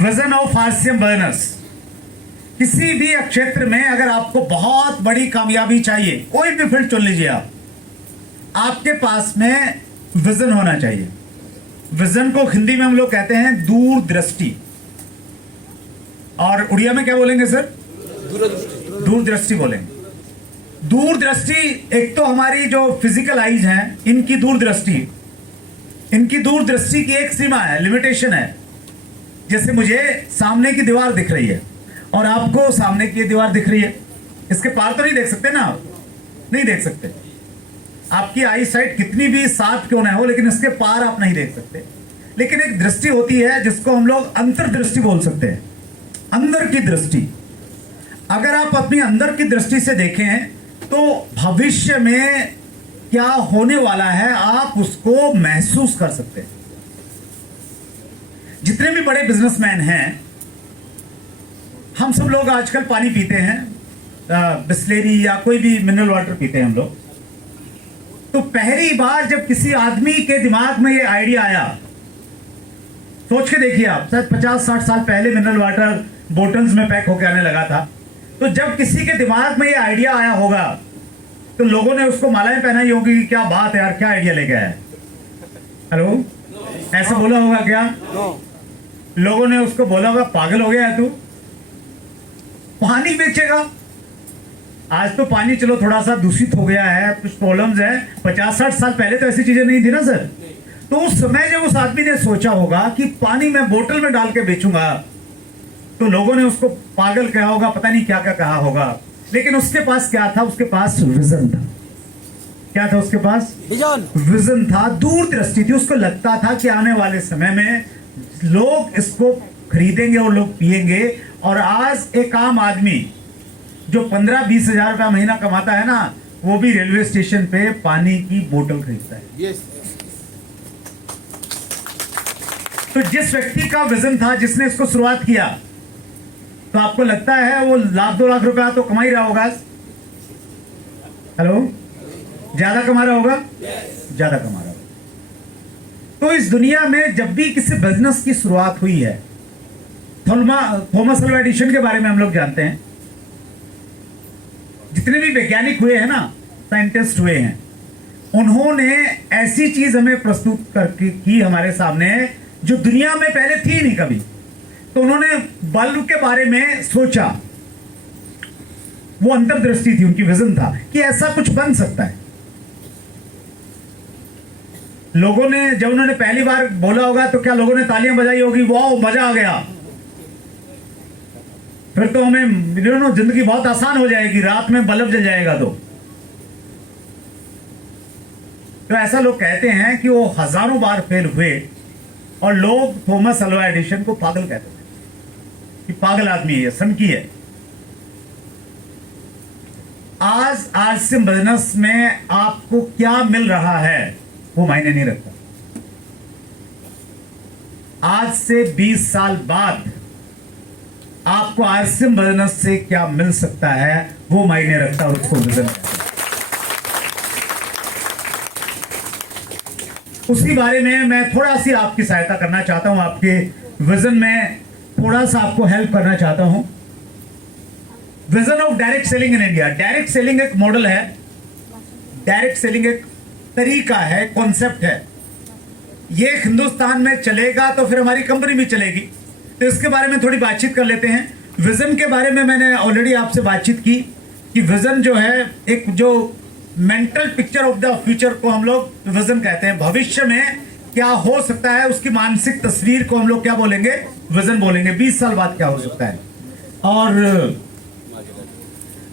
Vision of RCM Berners. किसी भी क्षेत्र में अगर आपको बहुत बड़ी कामयाबी चाहिए, कोई भी फील्ड चुन लीजिए आप, आपके पास में विजन होना चाहिए। विजन को हिंदी में हम लोग कहते हैं दूरदृष्टि, और उड़िया में क्या बोलेंगे सर? दूरदृष्टि बोलेंगे। दूरदृष्टि, एक तो हमारी जो फिजिकल आईज हैं, इनकी दूरदृष्टि, इनकी दूरदृष्टि की एक सीमा है, लिमिटेशन है। जैसे मुझे सामने की दीवार दिख रही है और आपको सामने की दीवार दिख रही है, इसके पार तो नहीं देख सकते ना, आप नहीं देख सकते। आपकी आई साइट कितनी भी साफ क्यों ना हो, लेकिन इसके पार आप नहीं देख सकते। लेकिन एक दृष्टि होती है जिसको हम लोग अंतर्दृष्टि बोल सकते हैं, अंदर की दृष्टि। अगर आप अपनी अंदर की दृष्टि से देखें तो भविष्य में क्या होने वाला है आप उसको महसूस कर सकते हैं। जितने भी बड़े बिजनेसमैन हैं, हम सब लोग आजकल पानी पीते हैं, बिस्लेरी या कोई भी मिनरल वाटर पीते हैं हम लोग। तो पहली बार जब किसी आदमी के दिमाग में ये आइडिया आया, सोच के देखिए आप, शायद 50-60 साल पहले मिनरल वाटर बोतल्स में पैक होकर आने लगा था। तो जब किसी के दिमाग में ये आइडिया आया होगा तो लोगों ने उसको मालाएं पहनाई होगी कि क्या बात है यार, क्या आइडिया लेके आया है। हेलो, ऐसा बोला होगा क्या? लोगों ने उसको बोला होगा पागल हो गया है तू, पानी बेचेगा। आज तो पानी चलो थोड़ा सा दूषित हो गया है, कुछ प्रॉब्लम्स है, 50-60 साल पहले तो ऐसी चीजें नहीं थी ना सर। तो उस समय जब उस आदमी ने सोचा होगा कि पानी मैं बोतल में डाल के बेचूंगा, तो लोगों ने उसको पागल कहा होगा, पता नहीं क्या क्या कहा होगा। लेकिन उसके पास क्या था? उसके पास विजन था। क्या था उसके पास? विजन था, दूरदृष्टि थी। उसको लगता था कि आने वाले समय में लोग इसको खरीदेंगे और लोग पिएंगे। और आज एक आम आदमी जो 15-20 हजार रुपया महीना कमाता है ना, वो भी रेलवे स्टेशन पे पानी की बोतल खरीदता है। तो जिस व्यक्ति का विजन था, जिसने इसको शुरुआत किया, तो आपको लगता है वो 1-2 लाख रुपया तो कमा ही रहा होगा। हेलो, ज्यादा कमा रहा होगा? ज्यादा कमा रहा होगा। तो इस दुनिया में जब भी किसी बिजनेस की शुरुआत हुई है, थॉमस अल्वा एडिसन के बारे में हम लोग जानते हैं। जितने भी वैज्ञानिक हुए हैं ना, साइंटिस्ट हुए हैं, उन्होंने ऐसी चीज हमें प्रस्तुत करके की हमारे सामने जो दुनिया में पहले थी नहीं कभी। तो उन्होंने बल्ब के बारे में सोचा, वो अंतर्दृष्टि थी, उनकी विजन था कि ऐसा कुछ बन सकता है। लोगों ने जब उन्होंने पहली बार बोला होगा तो क्या लोगों ने तालियां बजाई होगी, वाह मजा आ गया, फिर तो हमें जिंदगी बहुत आसान हो जाएगी, रात में बल्ब जल जाएगा। तो ऐसा लोग कहते हैं कि वो हजारों बार फेल हुए और लोग थॉमस अल्वा एडिसन को पागल कहते थे कि पागल आदमी है, सनकी है। आज आरसीएम बिजनेस में आपको क्या मिल रहा है वो मायने नहीं रखता। आज से 20 साल बाद आपको आरसीएम बिजनेस से क्या मिल सकता है वो मायने रखता है, उसको विजन कहते हैं। उसी बारे में मैं थोड़ा सी आपकी सहायता करना चाहता हूं, आपके विजन में थोड़ा सा आपको हेल्प करना चाहता हूं। Vision of direct selling in India. Direct selling एक मॉडल है, डायरेक्ट सेलिंग एक तरीका है, कॉन्सेप्ट है। ये हिंदुस्तान में चलेगा तो फिर हमारी कंपनी भी चलेगी। तो इसके बारे में थोड़ी बातचीत कर लेते हैं। विजन के बारे में मैंने ऑलरेडी आपसे बातचीत की कि विजन जो है एक जो mental picture of the future को हम लोग विजन कहते हैं। भविष्य में क्या हो सकता है उसकी मानसिक तस्वीर को हम लोग क्या बोलेंगे? विजन बोलेंगे। 20 साल बाद क्या हो सकता है। और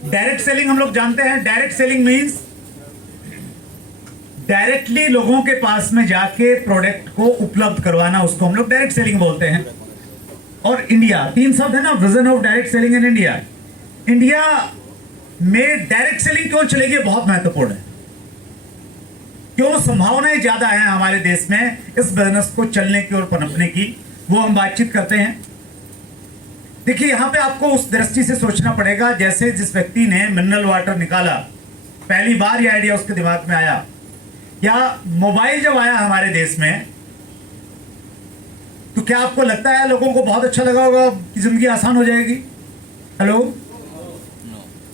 डायरेक्ट सेलिंग हम लोग जानते हैं। डायरेक्ट सेलिंग मींस डायरेक्टली लोगों के पास में जाके प्रोडक्ट को उपलब्ध करवाना, उसको हम लोग डायरेक्ट सेलिंग बोलते हैं। और इंडिया, 3 शब्द है ना, vision of direct selling in India. India में डायरेक्ट सेलिंग क्यों चलेगी, बहुत महत्वपूर्ण है। क्यों संभावनाएं ज्यादा है हमारे देश में इस बिजनेस को चलने की और पनपने की, वो हम बातचीत करते हैं। देखिए, यहां पे आपको उस दृष्टि से सोचना पड़ेगा जैसे जिस व्यक्ति ने मिनरल वाटर निकाला, पहली बार ये आइडिया उसके दिमाग में आया, या मोबाइल जब आया हमारे देश में तो क्या आपको लगता है लोगों को बहुत अच्छा लगा होगा कि जिंदगी आसान हो जाएगी? हेलो,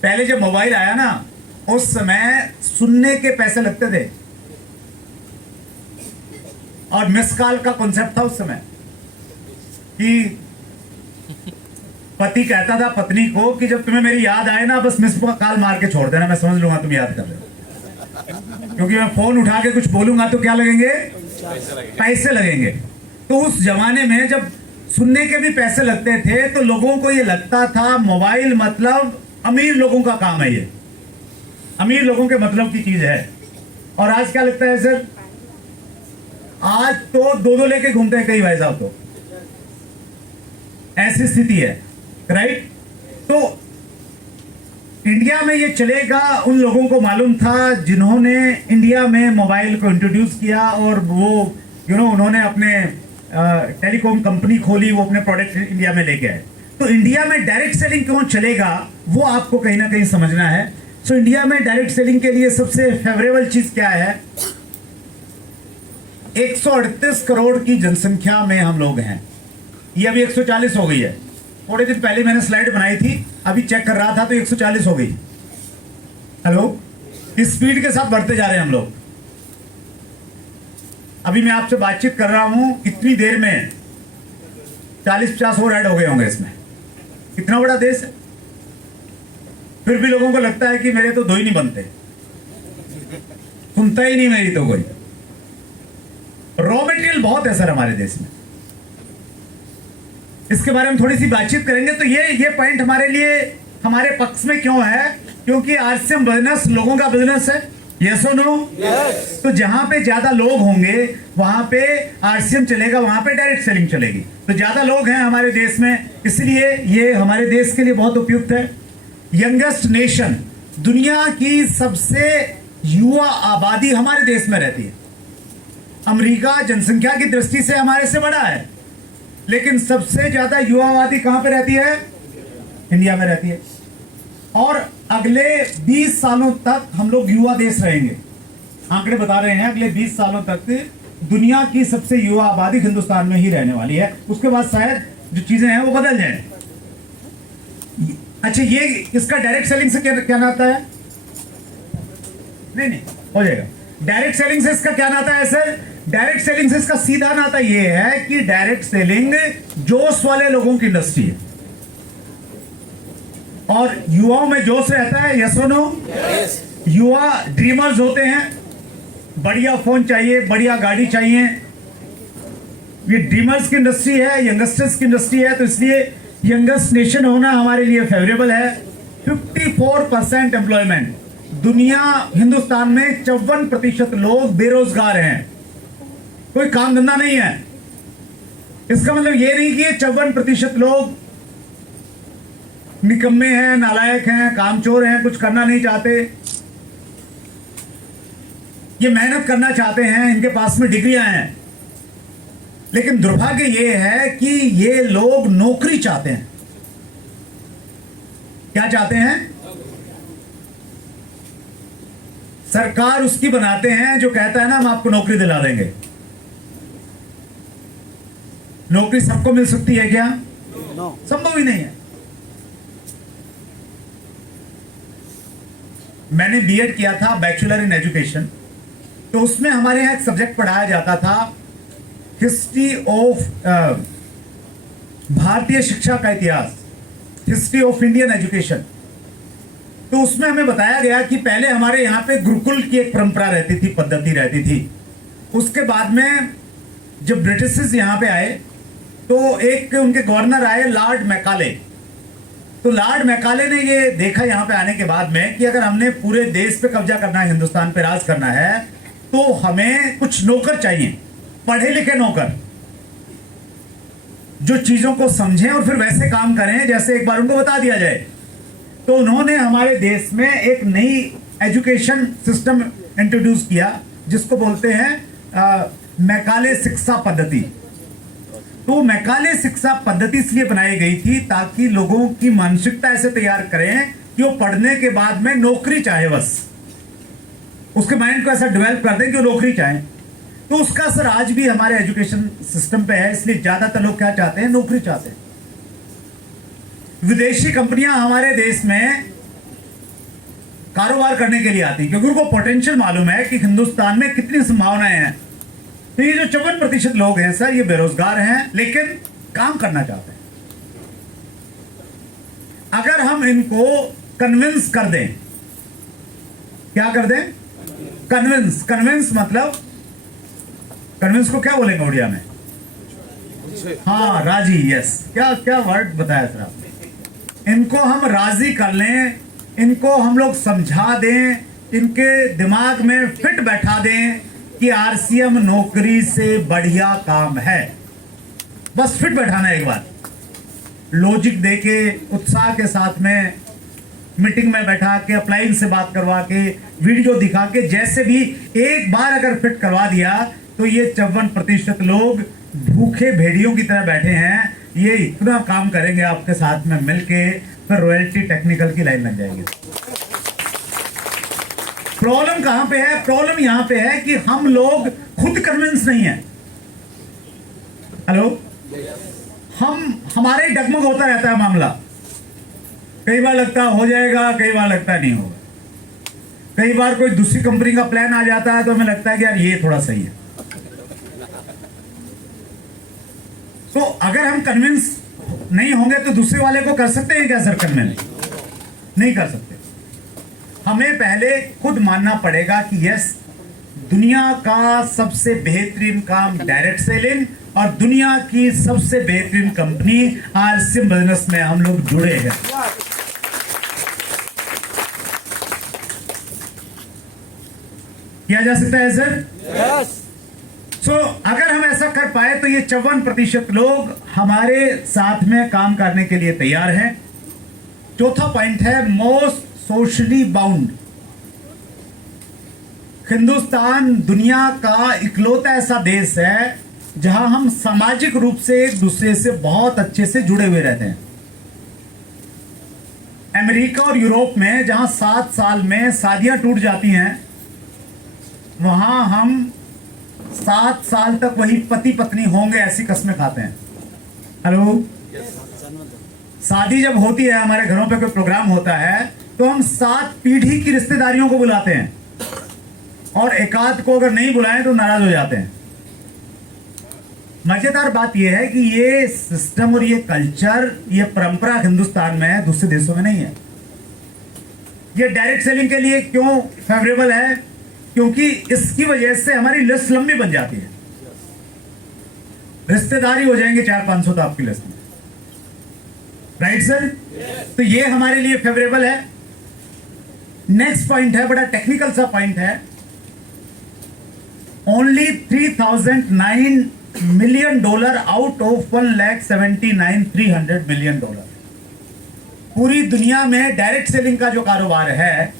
पहले जब मोबाइल आया ना, उस समय सुनने के पैसे लगते थे और मिस कॉल का कॉन्सेप्ट था उस समय कि पति कहता था पत्नी को कि जब तुम्हें मेरी याद आए ना, बस मिस कॉल मार के छोड़ देना, मैं समझ लूंगा तुम याद कर रहे हो। क्योंकि मैं फोन उठा के कुछ बोलूंगा तो क्या लगेंगे? पैसे लगेंगे। तो उस जमाने में जब सुनने के भी पैसे लगते थे तो लोगों को ये लगता था मोबाइल मतलब अमीर लोगों का काम है, ये अमीर लोगों के मतलब की चीज है। और आज क्या लगता है सर? आज तो दो लेके घूमते हैं कई भाई साहब, तो ऐसी स्थिति है, राइट? तो इंडिया में ये चलेगा उन लोगों को मालूम था जिन्होंने इंडिया में मोबाइल को इंट्रोड्यूस किया और वो उन्होंने अपने टेलीकॉम कंपनी खोली, वो अपने प्रोडक्ट इंडिया में लेके आए। तो इंडिया में डायरेक्ट सेलिंग क्यों चलेगा वो आपको कहीं ना कहीं समझना है। सो इंडिया में डायरेक्ट सेलिंग के लिए सबसे फेवरेबल चीज क्या है? 138 करोड़ की जनसंख्या में हम लोग हैं। ये अभी 140 हो गई है। थोड़े दिन पहले मैंने स्लाइड बनाई थी, अभी चेक कर रहा था तो 140 हो गई। हेलो, इस स्पीड के साथ बढ़ते जा रहे हैं हम लोग। अभी मैं आपसे बातचीत कर रहा हूं, इतनी देर में 40-50 और ऐड हो गए होंगे इसमें। कितना बड़ा देश है, फिर भी लोगों को लगता है कि मेरे तो दो ही नहीं बनते, सुनता ही नहीं मेरी तो कोई। रॉ मटेरियल बहुत है सर हमारे देश में, इसके बारे में थोड़ी सी बातचीत करेंगे। तो ये पॉइंट हमारे लिए हमारे पक्ष में क्यों है? क्योंकि आरसीएम बिजनेस लोगों का बिजनेस है। यस और नो? तो जहां पे ज्यादा लोग होंगे वहां पे आरसीएम चलेगा, वहां पे डायरेक्ट सेलिंग चलेगी। तो ज्यादा लोग हैं हमारे देश में, इसलिए ये हमारे देश के लिए बहुत उपयुक्त है। यंगेस्ट नेशन, दुनिया की सबसे युवा आबादी हमारे देश में रहती है। अमेरिका जनसंख्या की दृष्टि से हमारे से बड़ा है, लेकिन सबसे ज्यादा युवा आबादी कहां पे रहती है? इंडिया में रहती है। और अगले 20 सालों तक हम लोग युवा देश रहेंगे। आंकड़े बता रहे हैं अगले 20 सालों तक दुनिया की सबसे युवा आबादी हिंदुस्तान में ही रहने वाली है। उसके बाद शायद जो चीजें हैं वो बदल जाए। अच्छा, ये इसका डायरेक्ट सेलिंग से क्या नाता है? नहीं हो जाएगा। डायरेक्ट सेलिंग से इसका क्या नाता है सर? डायरेक्ट सेलिंग से इसका सीधा नाता यह है कि डायरेक्ट सेलिंग जोश वाले लोगों की इंडस्ट्री है और युवाओं में जोश रहता है। यस और नो? युवा ड्रीमर्स होते हैं, बढ़िया फोन चाहिए, बढ़िया गाड़ी चाहिए। ये ड्रीमर्स की इंडस्ट्री है, यंगस्टर्स की इंडस्ट्री है। तो इसलिए यंगेस्ट नेशन होना हमारे लिए फेवरेबल है। 54% एम्प्लॉयमेंट, दुनिया हिंदुस्तान में 54% लोग बेरोजगार हैं, कोई काम धंधा नहीं है। इसका मतलब ये नहीं कि ये 54% लोग निकम्मे हैं, नालायक हैं, कामचोर हैं, कुछ करना नहीं चाहते। ये मेहनत करना चाहते हैं, इनके पास में डिग्रियां हैं, लेकिन दुर्भाग्य ये है कि ये लोग नौकरी चाहते हैं। क्या चाहते हैं? सरकार उसकी बनाते हैं जो कहता है ना हम आपको नौकरी दिला देंगे। नौकरी सबको मिल सकती है क्या? संभव ही नहीं है। मैंने बीएड किया था, बैचलर इन एजुकेशन, तो उसमें हमारे यहां एक सब्जेक्ट पढ़ाया जाता था, हिस्ट्री ऑफ भारतीय शिक्षा का इतिहास, हिस्ट्री ऑफ इंडियन एजुकेशन। तो उसमें हमें बताया गया कि पहले हमारे यहाँ पे गुरुकुल की एक परंपरा रहती थी, पद्धति रहती थी। उसके बाद में जब ब्रिटिशर्स यहाँ पे आए तो एक उनके गवर्नर आए, लॉर्ड मैकाले। तो लॉर्ड मैकाले ने ये देखा यहाँ पे आने के बाद में कि अगर हमने पूरे देश पे कब्जा करना है, हिंदुस्तान पे राज करना है, तो हमें कुछ नौकर चाहिए, पढ़े लिखे नौकर, जो चीजों को समझें और फिर वैसे काम करें जैसे एक बार उनको बता दिया जाए। तो उन्होंने हमारे देश में एक नई एजुकेशन सिस्टम इंट्रोड्यूस किया जिसको बोलते हैं मैकाले शिक्षा पद्धति। तो मैकाले शिक्षा पद्धति इसलिए बनाई गई थी ताकि लोगों की मानसिकता ऐसे तैयार करें कि वो पढ़ने के बाद में नौकरी चाहे, बस उसके माइंड को ऐसा डेवलप कर दें कि वो नौकरी चाहे। तो तो उसका असर आज भी हमारे एजुकेशन सिस्टम पे है। इसलिए ज्यादातर लोग क्या चाहते हैं, नौकरी चाहते हैं। विदेशी कंपनियां हमारे देश में कारोबार करने के लिए आती, क्योंकि उनको पोटेंशियल मालूम है कि हिंदुस्तान में कितनी संभावनाएं हैं। तो ये जो 54% लोग हैं सर, ये बेरोजगार हैं लेकिन काम करना चाहते हैं। अगर हम इनको कन्विंस कर दें, क्या कर दें, कन्विंस मतलब, कन्विंस को क्या बोलेंगे उड़िया में? हाँ, राजी, यस। क्या क्या वर्ड बताया सर आपने? इनको हम राजी कर लें, इनको हम लोग समझा दें, इनके दिमाग में फिट बैठा दें कि आरसीएम नौकरी से बढ़िया काम है। बस फिट बैठाना एक बार, लॉजिक देके, उत्साह के साथ में मीटिंग में बैठा के, अप्लाइंग से बात करवा के, वीडियो दिखा के, जैसे भी एक बार अगर फिट करवा दिया तो ये 54% लोग भूखे भेड़ियों की तरह बैठे हैं। ये इतना काम करेंगे आपके साथ में मिलके, फिर रॉयल्टी टेक्निकल की लाइन लग जाएगी। प्रॉब्लम कहां पे है? प्रॉब्लम यहां पे है कि हम लोग खुद कन्विंस नहीं है। हेलो, हमारे डगमग होता रहता है मामला। कई बार लगता हो जाएगा, कई बार लगता नहीं होगा। कई बार कोई दूसरी कंपनी का प्लान आ जाता है तो हमें लगता है कि यार ये थोड़ा सही है। तो अगर हम कन्विंस नहीं होंगे तो दूसरे वाले को कर सकते हैं क्या सर कन्विंस? नहीं कर सकते। हमें पहले खुद मानना पड़ेगा कि यस, दुनिया का सबसे बेहतरीन काम डायरेक्ट सेलिंग और दुनिया की सबसे बेहतरीन कंपनी आरसीएम बिजनेस में हम लोग जुड़े हैं। किया जा सकता है सर? यस। सो अगर हम ऐसा कर पाए तो ये 54% लोग हमारे साथ में काम करने के लिए तैयार हैं। चौथा पॉइंट है मोस्ट सोशली बाउंड। हिंदुस्तान दुनिया का इकलौता ऐसा देश है जहां हम सामाजिक रूप से एक दूसरे से बहुत अच्छे से जुड़े हुए रहते हैं। अमेरिका और यूरोप में जहां 7 साल में शादियां टूट जाती हैं, वहां हम 7 साल तक वही पति पत्नी होंगे ऐसी कस्में खाते हैं। हेलो, शादी जब होती है, हमारे घरों पे कोई प्रोग्राम होता है तो हम 7 पीढ़ी की रिश्तेदारियों को बुलाते हैं, और एकाध को अगर नहीं बुलाएं तो नाराज हो जाते हैं। मजेदार बात यह है कि ये सिस्टम और ये कल्चर, ये परंपरा हिंदुस्तान में है, दूसरे देशों में नहीं है। ये डायरेक्ट सेलिंग के लिए क्यों फेवरेबल है? क्योंकि इसकी वजह से हमारी लिस्ट लंबी बन जाती है। रिश्तेदारी हो जाएंगे 400-500 तो आपकी लिस्ट में, राइट सर? तो ये हमारे लिए फेवरेबल है। नेक्स्ट पॉइंट है, बड़ा टेक्निकल सा पॉइंट है। Only $3009 million out of $1,79,300 million. पूरी दुनिया में डायरेक्ट सेलिंग का जो कारोबार है,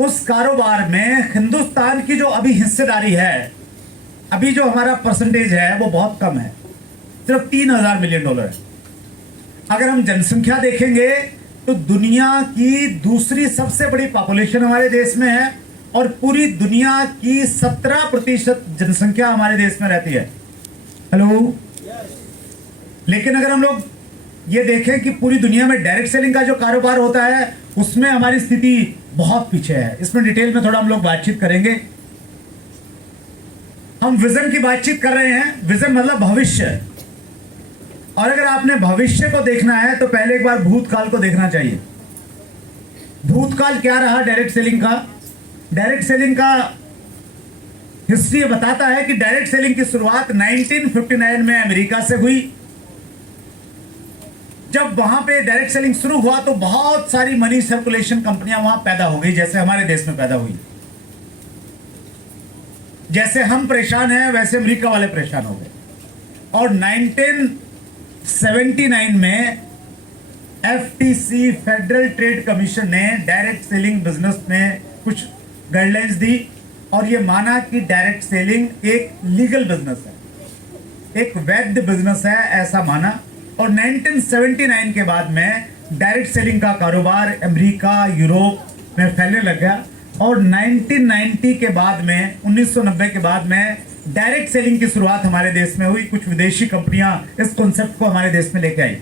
उस कारोबार में हिंदुस्तान की जो अभी हिस्सेदारी है, अभी जो हमारा परसेंटेज है वो बहुत कम है, सिर्फ $3,000 मिलियन है। अगर हम जनसंख्या देखेंगे तो दुनिया की दूसरी सबसे बड़ी पॉपुलेशन हमारे देश में है, और पूरी दुनिया की 17% जनसंख्या हमारे देश में रहती है। हेलो, लेकिन अगर हम लोग ये देखें कि पूरी दुनिया में डायरेक्ट सेलिंग का जो कारोबार होता है, उसमें हमारी स्थिति बहुत पीछे है। इसमें डिटेल में थोड़ा हम लोग बातचीत करेंगे। हम विजन की बातचीत कर रहे हैं। विजन मतलब भविष्य, और अगर आपने भविष्य को देखना है तो पहले एक बार भूतकाल को देखना चाहिए। भूतकाल क्या रहा डायरेक्ट सेलिंग का? डायरेक्ट सेलिंग का हिस्ट्री बताता है कि डायरेक्ट सेलिंग की शुरुआत 1959 में अमेरिका से हुई। जब वहां पे डायरेक्ट सेलिंग शुरू हुआ तो बहुत सारी मनी सर्कुलेशन कंपनियां वहां पैदा हो गई, जैसे हमारे देश में पैदा हुई। जैसे हम परेशान हैं वैसे अमेरिका वाले परेशान हो गए। और 1979 में एफटीसी, फेडरल ट्रेड कमीशन ने डायरेक्ट सेलिंग बिजनेस में कुछ गाइडलाइंस दी, और यह माना कि डायरेक्ट सेलिंग एक लीगल बिजनेस है, एक वैध बिजनेस है, ऐसा माना। और 1979 के बाद में डायरेक्ट सेलिंग का कारोबार अमेरिका, यूरोप में फैलने लग गया। और 1990 के बाद में, 1990 के बाद में डायरेक्ट सेलिंग की शुरुआत हमारे देश में हुई। कुछ विदेशी कंपनियां इस कॉन्सेप्ट को हमारे देश में लेके आई,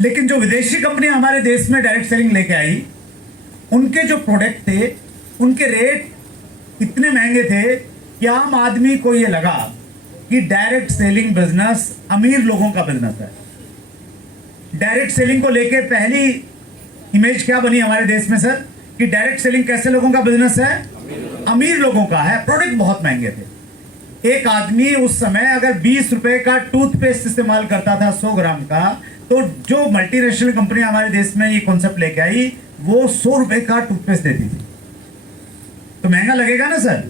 लेकिन जो विदेशी कंपनियां हमारे देश में डायरेक्ट सेलिंग लेके आई, उनके जो प्रोडक्ट थे उनके रेट इतने महंगे थे कि आम आदमी को यह लगा कि डायरेक्ट सेलिंग बिजनेस अमीर लोगों का बिजनेस है। डायरेक्ट सेलिंग को लेके पहली इमेज क्या बनी हमारे देश में सर, कि डायरेक्ट सेलिंग कैसे लोगों का बिजनेस है, अमीर लोगों का है। प्रोडक्ट बहुत महंगे थे। एक आदमी उस समय अगर 20 रुपए का टूथपेस्ट इस्तेमाल करता था 100 ग्राम का, तो जो मल्टीनेशनल कंपनी हमारे देश में ये कॉन्सेप्ट लेके आई, वो 100 रुपए का टूथपेस्ट देती थी। तो महंगा लगेगा ना सर,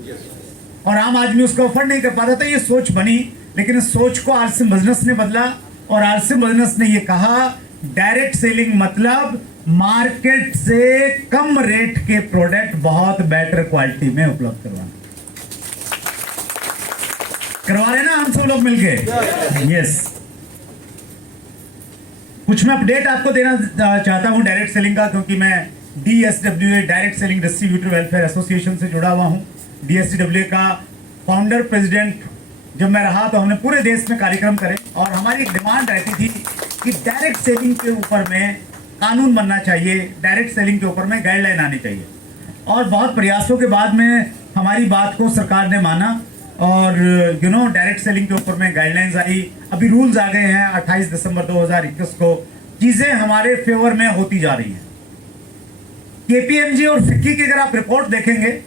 और आम आदमी उसको अफोर्ड नहीं कर पाता था। ये सोच बनी, लेकिन इस सोच को आरसीएम बिजनेस ने बदला, और आरसीएम बिजनेस ने ये कहा डायरेक्ट सेलिंग मतलब मार्केट से कम रेट के प्रोडक्ट बहुत बेटर क्वालिटी में उपलब्ध करवाना। करवा रहे ना हम सब लोग मिलके? यस। कुछ मैं अपडेट आपको देना चाहता हूं डायरेक्ट सेलिंग का, क्योंकि मैं DSWA direct selling distributor welfare association से जुड़ा हुआ हूं। DSWA का फाउंडर प्रेसिडेंट जब मैं रहा तो हमने पूरे देश में कार्यक्रम करे, और हमारी एक डिमांड रहती थी कि डायरेक्ट सेलिंग के ऊपर में कानून बनना चाहिए, डायरेक्ट सेलिंग के ऊपर में गाइडलाइन आनी चाहिए। और बहुत प्रयासों के बाद में हमारी बात को सरकार ने माना, और डायरेक्ट सेलिंग के ऊपर में गाइडलाइंस आई। अभी रूल्स आ गए हैं 28 दिसंबर 2021 को। चीजें हमारे फेवर में होती जा रही हैं। KPMG और फिक्की की अगर आप रिपोर्ट देखेंगे,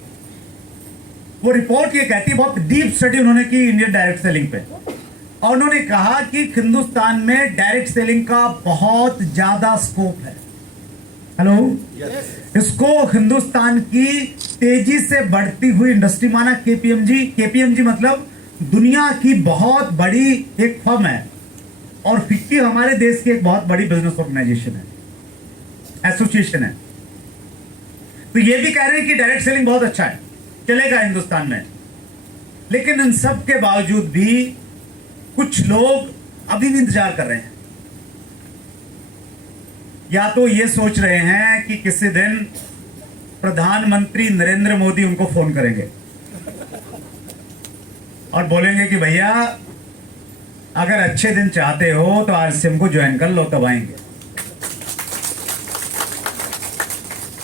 वो रिपोर्ट ये कहती है, बहुत डीप स्टडी उन्होंने की इंडियन डायरेक्ट सेलिंग पे, और उन्होंने कहा कि हिंदुस्तान में डायरेक्ट सेलिंग का बहुत ज्यादा स्कोप है। हेलो, इसको हिंदुस्तान की तेजी से बढ़ती हुई इंडस्ट्री माना KPMG मतलब दुनिया की बहुत बड़ी एक फर्म है, और फिक्की हमारे देश की एक बहुत बड़ी बिजनेस ऑर्गेनाइजेशन है, एसोसिएशन है। तो ये भी कह रहे हैं कि डायरेक्ट सेलिंग बहुत अच्छा है, चलेगा हिंदुस्तान में। लेकिन इन सब के बावजूद भी कुछ लोग अभी भी इंतजार कर रहे हैं। या तो ये सोच रहे हैं कि किसी दिन प्रधानमंत्री नरेंद्र मोदी उनको फोन करेंगे और बोलेंगे कि भैया अगर अच्छे दिन चाहते हो तो आरसीएम को ज्वाइन कर लो, तब आएंगे।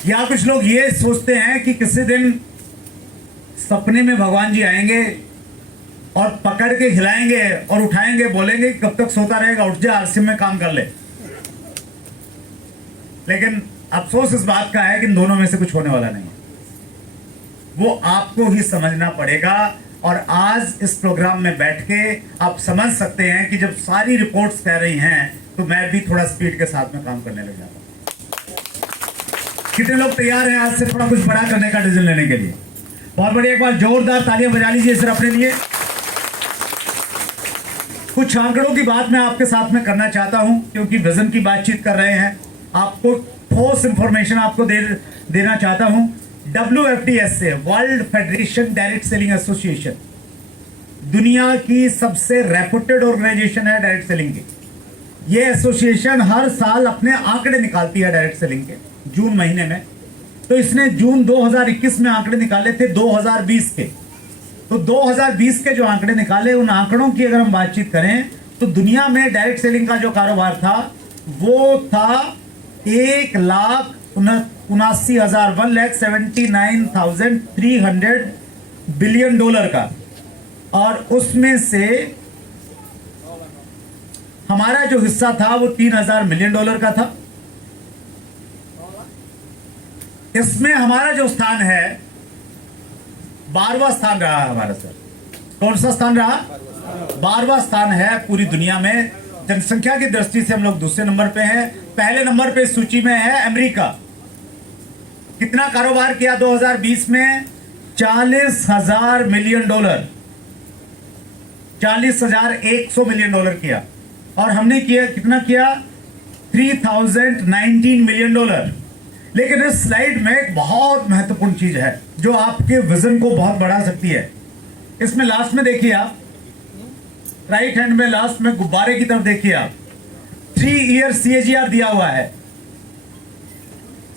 या कुछ लोग ये सोचते हैं कि किसी दिन सपने में भगवान जी आएंगे और पकड़ के हिलाएंगे और उठाएंगे, बोलेंगे कि कब तक सोता रहेगा, उठ जा, आरसीएम में काम कर ले। लेकिन अफसोस इस बात का है कि इन दोनों में से कुछ होने वाला नहीं है। वो आपको ही समझना पड़ेगा। और आज इस प्रोग्राम में बैठ के आप समझ सकते हैं कि जब सारी रिपोर्ट्स कह रही हैं, तो मैं भी थोड़ा स्पीड के साथ में काम करने लग जाता हूं। कितने लोग तैयार हैं आज से थोड़ा कुछ बड़ा करने का डिसीजन लेने के लिए? बहुत बढ़िया, एक बार जोरदार तालियां बजा लीजिए सर अपने लिए। कुछ आंकड़ों की बात मैं आपके साथ में करना चाहता हूं, क्योंकि विजन की बातचीत कर रहे हैं। आपको ठोस इंफॉर्मेशन आपको देना चाहता हूं। WFDSA, world federation direct selling association, दुनिया की सबसे रेपुटेड ऑर्गेनाइजेशन है डायरेक्ट सेलिंग की। ये एसोसिएशन हर साल अपने आंकड़े निकालती है डायरेक्ट सेलिंग के जून महीने में। तो इसने जून 2021 में आंकड़े निकाले थे 2020 के। तो 2020 के जो आंकड़े निकाले, उन आंकड़ों की अगर हम बातचीत करें तो दुनिया में डायरेक्ट सेलिंग का जो कारोबार था वो था 1,79,300 बिलियन डॉलर का। और उसमें से हमारा जो हिस्सा था वो 3,000 मिलियन डॉलर का था। इसमें हमारा जो स्थान है 12वां स्थान रहा है हमारा सर। कौन सा स्थान रहा? 12वां स्थान है पूरी दुनिया में। जनसंख्या की दृष्टि से हम लोग दूसरे नंबर पे हैं। पहले नंबर पे सूची में है अमेरिका। कितना कारोबार किया 2020 में? 40,000 मिलियन डॉलर, 40,100 मिलियन डॉलर किया। और हमने किया कितना किया? 3,019 मिलियन डॉलर। लेकिन इस स्लाइड में एक बहुत महत्वपूर्ण चीज है जो आपके विजन को बहुत बढ़ा सकती है। इसमें लास्ट में देखिए आप, राइट हैंड में लास्ट में गुब्बारे की तरफ देखिए आप, 3 ईयर CAGR दिया हुआ है।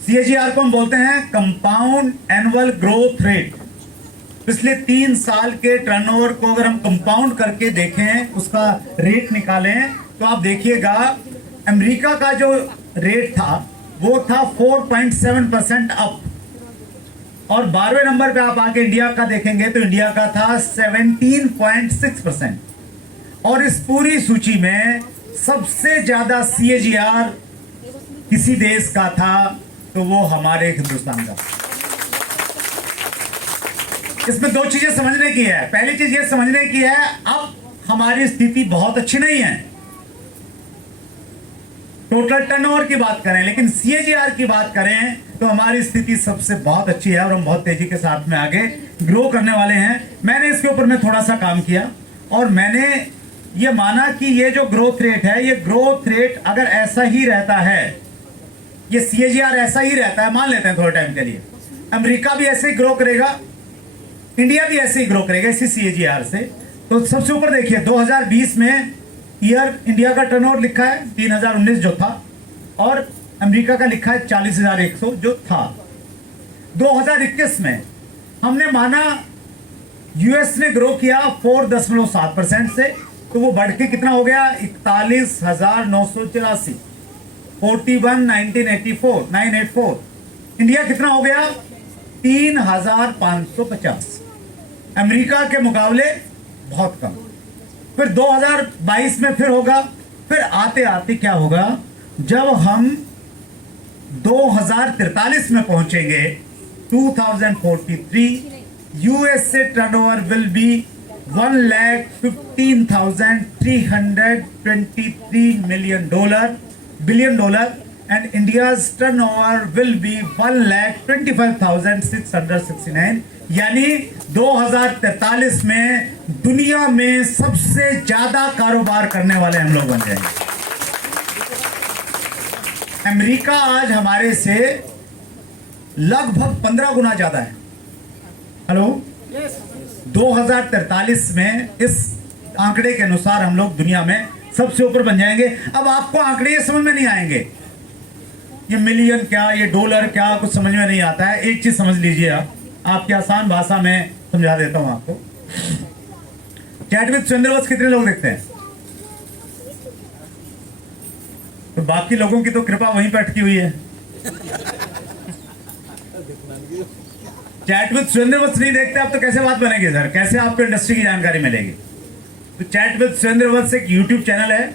CAGR को हम बोलते हैं कंपाउंड एनुअल ग्रोथ रेट। पिछले 3 साल के टर्नओवर को अगर हम कंपाउंड करके देखें, उसका रेट निकालें, तो आप देखिएगा अमेरिका का जो रेट था वो था 4.7% अप, और 12वें नंबर पे आप आके इंडिया का देखेंगे तो इंडिया का था 17.6%। और इस पूरी सूची में सबसे ज्यादा CAGR किसी देश का था तो वो हमारे हिंदुस्तान का। इसमें 2 चीजें समझने की है। पहली चीज ये समझने की है, अब हमारी स्थिति बहुत अच्छी नहीं है टोटल टर्नओवर की बात करें, लेकिन CAGR की बात करें तो हमारी स्थिति सबसे बहुत अच्छी है और हम बहुत तेजी के साथ में आगे ग्रो करने वाले हैं। मैंने इसके ऊपर में थोड़ा सा काम किया और मैंने ये माना कि ये जो ग्रोथ रेट है, ये ग्रोथ रेट अगर ऐसा ही रहता है, ये CAGR ऐसा ही रहता है, मान लेते हैं थोड़े टाइम के लिए, अमेरिका भी ऐसे ही ग्रो करेगा, इंडिया भी ऐसे ही ग्रो करेगा इसी CAGR से। तो सबसे ऊपर देखिए 2020 में ईयर इंडिया का टर्नओवर लिखा है 3019 जो था, और अमेरिका का लिखा है 40,100 जो था। 2021 में हमने माना यूएस ने ग्रो किया 4.7% से, तो वो बढ़ के कितना हो गया 41,984, 41,984। इंडिया कितना हो गया 3,550, अमेरिका के मुकाबले बहुत कम। फिर 2022 में फिर होगा, फिर आते आते क्या होगा, जब हम 2043 में पहुंचेंगे 2043, USA turnover will be 1,15,323 billion dollar and India's turnover will be 1,25,669, यानी 2043 में दुनिया में सबसे ज्यादा कारोबार करने वाले हम लोग बन जाएंगे। अमेरिका आज हमारे से लगभग 15 गुना ज्यादा है। हेलो, 2043 में इस आंकड़े के अनुसार हम लोग दुनिया में सबसे ऊपर बन जाएंगे। अब आपको आंकड़े ये समझ में नहीं आएंगे, ये मिलियन क्या, ये डॉलर क्या, कुछ समझ में नहीं आता है। एक चीज समझ लीजिए, आप आपकी आसान भाषा में समझा देता हूं आपको। चैट विद सुरेंद्र वत्स कितने लोग देखते हैं? तो बाकी लोगों की तो कृपा वहीं पर अटकी हुई है। चैट विद सुरेंद्र वत्स नहीं देखते आप तो कैसे बात बनेगी सर, कैसे आपको इंडस्ट्री की जानकारी मिलेगी? तो चैट विद सुरेंद्र वत्स एक यूट्यूब चैनल है।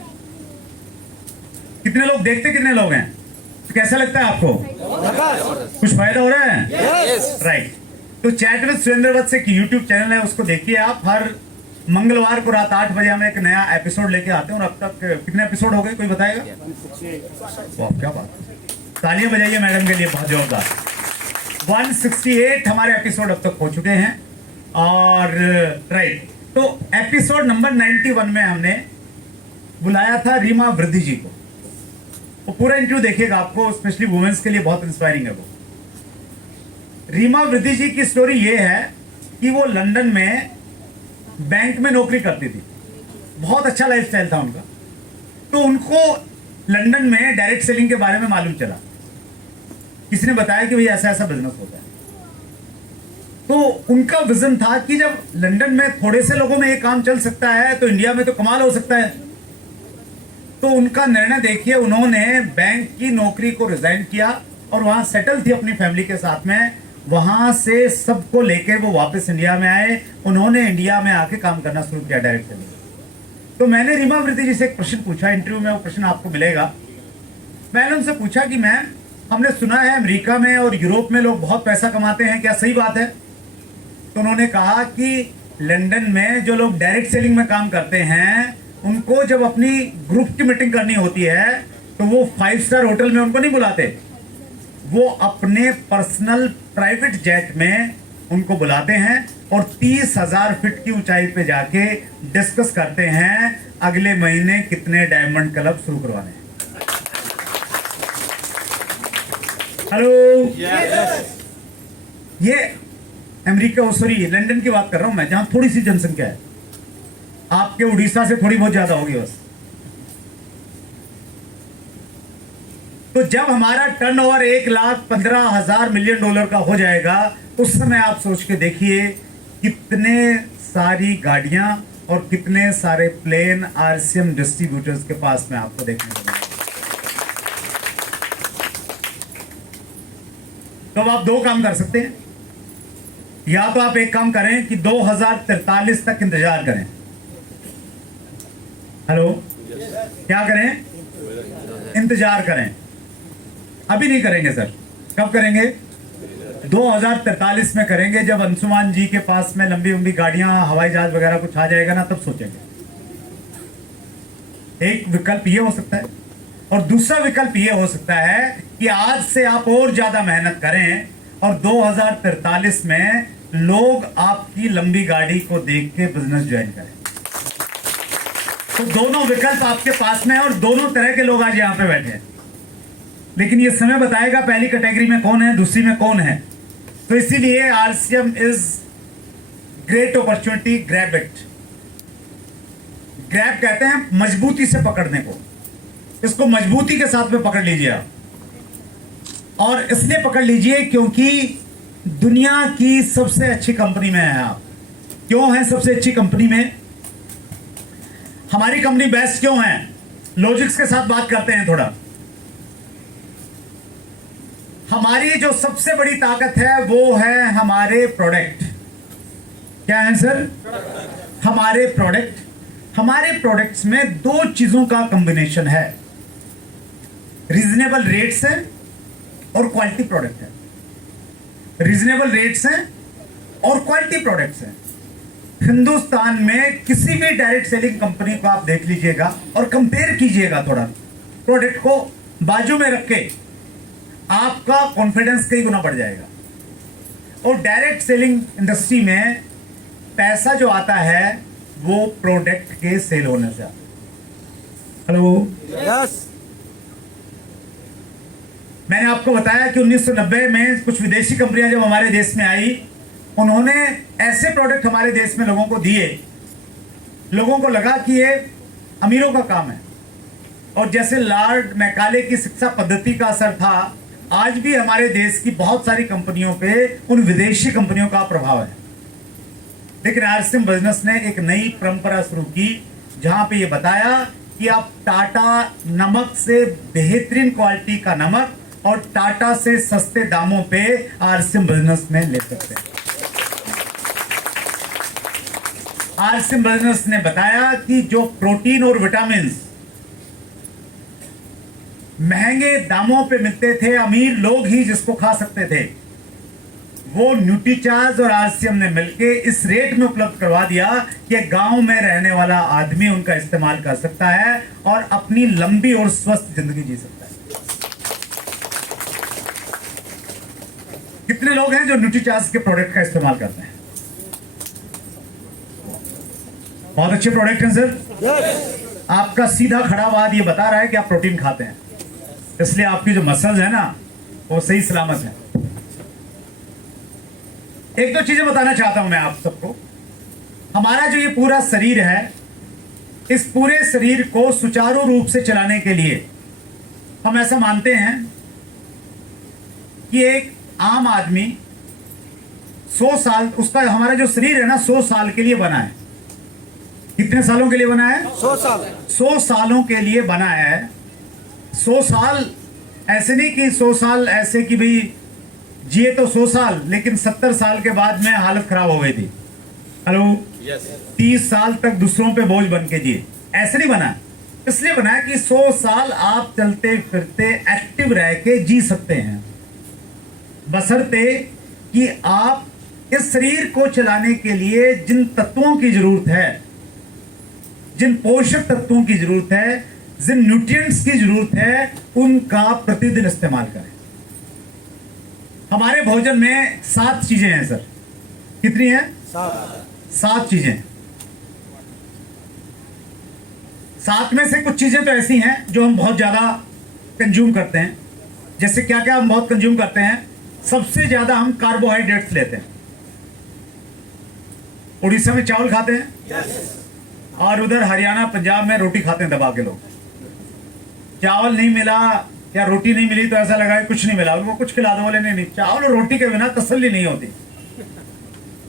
कितने लोग देखते, कितने लोग हैं? तो कैसा लगता है आपको? कुछ फायदा हो रहा है? राइट। तो चैट विद सुरेंद्र वत्स एक यूट्यूब चैनल है, उसको देखिए आप। हर मंगलवार को रात 8 बजे हम एक नया एपिसोड लेके आते हैं, और अब तक कितने एपिसोड हो गए, कोई बताएगा? वाह, क्या बात, तालियां बजाइए मैडम के लिए, बहुत जोरदार। 168 हमारे एपिसोड अब तक हो चुके हैं। और राइट, तो एपिसोड नंबर 91 में हमने बुलाया था रीमा वृद्धि जी को। वो पूरा इंटरव्यू देखिएगा, आपको स्पेशली वुमेन्स के लिए बहुत इंस्पायरिंग है वो। रीमा वृद्धि जी की स्टोरी ये है कि वो लंदन में बैंक में नौकरी करती थी, बहुत अच्छा लाइफस्टाइल था उनका। तो उनको लंदन में डायरेक्ट सेलिंग के बारे में मालूम चला, किसी ने बताया कि भाई ऐसा ऐसा बिजनेस होता है। तो उनका विजन था कि जब लंदन में थोड़े से लोगों में ये काम चल सकता है तो इंडिया में तो कमाल हो सकता है। तो उनका निर्णय देखिए, उन्होंने बैंक की नौकरी को रिजाइन किया और वहां सेटल थी अपनी फैमिली के साथ में। वहां से सबको लेकर वो वापस इंडिया में आए, उन्होंने इंडिया में आके काम करना शुरू किया डायरेक्ट सेलिंग। तो मैंने रीमा वृद्धि जी से एक प्रश्न पूछा, इंटरव्यू में वो प्रश्न आपको मिलेगा। मैंने उनसे पूछा कि मैम, हमने सुना है अमेरिका में और यूरोप में लोग बहुत पैसा कमाते हैं, क्या सही बात है? तो उन्होंने कहा कि लंदन में जो लोग डायरेक्ट सेलिंग में काम करते हैं, उनको जब अपनी ग्रुप की मीटिंग करनी होती है तो वो 5 स्टार होटल में उनको नहीं बुलाते, वो अपने पर्सनल प्राइवेट जेट में उनको बुलाते हैं और 30,000 फीट की ऊंचाई पे जाके डिस्कस करते हैं अगले महीने कितने डायमंड क्लब शुरू करवाने हैं। हेलो, ये अमेरिका, सॉरी लंदन की बात कर रहा हूं मैं, जहां थोड़ी सी जनसंख्या है, आपके उड़ीसा से थोड़ी बहुत ज्यादा होगी बस। तो जब हमारा टर्नओवर $1,15,000 मिलियन का हो जाएगा, उस समय आप सोच के देखिए कितने सारी गाड़ियां और कितने सारे प्लेन आरसीएम डिस्ट्रीब्यूटर्स के पास में आपको देखने को मिलेंगे। तो अब आप दो काम कर सकते हैं, या तो आप एक काम करें कि 2043 तक इंतजार करें। हेलो, क्या करें? इंतजार करें। अभी नहीं करेंगे सर। कब करेंगे? 2043 में करेंगे, जब अंशुमान जी के पास में लंबी लंबी गाड़ियां, हवाई जहाज वगैरह कुछ आ जाएगा ना, तब सोचेंगे। एक विकल्प ये हो सकता है, और दूसरा विकल्प ये हो सकता है कि आज से आप और ज्यादा मेहनत करें और 2043 में लोग आपकी लंबी गाड़ी को देख के बिजनेस ज्वाइन करें। तो दोनों विकल्प आपके पास में है और दोनों तरह के लोग आज यहां पे बैठे हैं। लेकिन ये समय बताएगा पहली कैटेगरी में कौन है, दूसरी में कौन है। तो इसीलिए RCM is great opportunity, grab it. Grab कहते हैं मजबूती से पकड़ने को। इसको मजबूती के साथ में पकड़ लीजिए आप, और इसलिए पकड़ लीजिए क्योंकि दुनिया की सबसे अच्छी कंपनी में है आप। क्यों है सबसे अच्छी कंपनी में? हमारी कंपनी बेस्ट क्यों है? लॉजिक्स के साथ बात करते हैं थोड़ा। हमारी जो सबसे बड़ी ताकत है वो है हमारे प्रोडक्ट। क्या है सर? हमारे प्रोडक्ट। हमारे प्रोडक्ट्स में दो चीजों का कॉम्बिनेशन है, रीजनेबल रेट्स है और क्वालिटी प्रोडक्ट है। रीजनेबल रेट्स हैं और क्वालिटी प्रोडक्ट्स हैं। हिंदुस्तान में किसी भी डायरेक्ट सेलिंग कंपनी को आप देख लीजिएगा और कंपेयर कीजिएगा थोड़ा, प्रोडक्ट को बाजू में रख के आपका कॉन्फिडेंस कई गुना बढ़ जाएगा। और डायरेक्ट सेलिंग इंडस्ट्री में पैसा जो आता है वो प्रोडक्ट के सेल होने से आता है। Hello, yes. मैंने आपको बताया कि 1990 में कुछ विदेशी कंपनियां जब हमारे देश में आई, उन्होंने ऐसे प्रोडक्ट हमारे देश में लोगों को दिए, लोगों को लगा कि ये अमीरों का काम है। और जैसे लॉर्ड मैकाले की शिक्षा पद्धति का असर था, आज भी हमारे देश की बहुत सारी कंपनियों पे उन विदेशी कंपनियों का प्रभाव है। लेकिन आरसीएम बिजनेस ने एक नई परंपरा शुरू की, जहां पे ये बताया कि आप टाटा नमक से बेहतरीन क्वालिटी का नमक और टाटा से सस्ते दामों पे आरसीएम बिजनेस में ले सकते हैं। आरसीएम बिजनेस ने बताया कि जो प्रोटीन और विटामिन महंगे दामों पे मिलते थे, अमीर लोग ही जिसको खा सकते थे, वो न्यूट्रीचार्ज और आरसीएम ने मिलके इस रेट में उपलब्ध करवा दिया कि गांव में रहने वाला आदमी उनका इस्तेमाल कर सकता है और अपनी लंबी और स्वस्थ जिंदगी जी सकता है। कितने लोग हैं जो न्यूट्रीचार्ज के प्रोडक्ट का इस्तेमाल करते हैं? बहुत अच्छे प्रोडक्ट हैं सर। आपका सीधा खड़ा वाद ये बता रहा है कि आप प्रोटीन खाते हैं, इसलिए आपकी जो मसल्स है ना वो सही सलामत है। एक दो चीजें बताना चाहता हूं मैं आप सबको। हमारा जो ये पूरा शरीर है, इस पूरे शरीर को सुचारू रूप से चलाने के लिए हम ऐसा मानते हैं कि एक आम आदमी 100 साल, उसका हमारा जो शरीर है ना 100 साल के लिए बना है। कितने सालों के लिए बना है? 100 साल। 100 सालों के लिए बना है। 100 साल ऐसे नहीं कि 100 साल ऐसे कि भाई जिए तो 100 साल, लेकिन 70 साल के बाद में हालत खराब हो गई थी। हेलो, 30 साल तक दूसरों पे बोझ बन के जिए, ऐसे नहीं बना। इसलिए बना है कि 100 साल आप चलते फिरते एक्टिव रह के जी सकते हैं, बशर्ते कि आप इस शरीर को चलाने के लिए जिन तत्वों की जरूरत है, जिन पोषक तत्वों की जरूरत है, जिन न्यूट्रिएंट्स की जरूरत है, उनका प्रतिदिन इस्तेमाल करें। हमारे भोजन में 7 चीजें हैं सर। कितनी हैं? 7 चीजें। 7 में से कुछ चीजें तो ऐसी हैं जो हम बहुत ज्यादा कंज्यूम करते हैं। जैसे क्या क्या हम बहुत कंज्यूम करते हैं? सबसे ज्यादा हम कार्बोहाइड्रेट्स लेते हैं। उड़ीसा में चावल खाते हैं, और उधर हरियाणा पंजाब में रोटी खाते हैं दबा के लोग। चावल नहीं मिला या रोटी नहीं मिली तो ऐसा लगा कुछ नहीं मिला, उनको कुछ खिला दो, बोले नहीं नहीं, चावल और रोटी के बिना तसल्ली नहीं होती।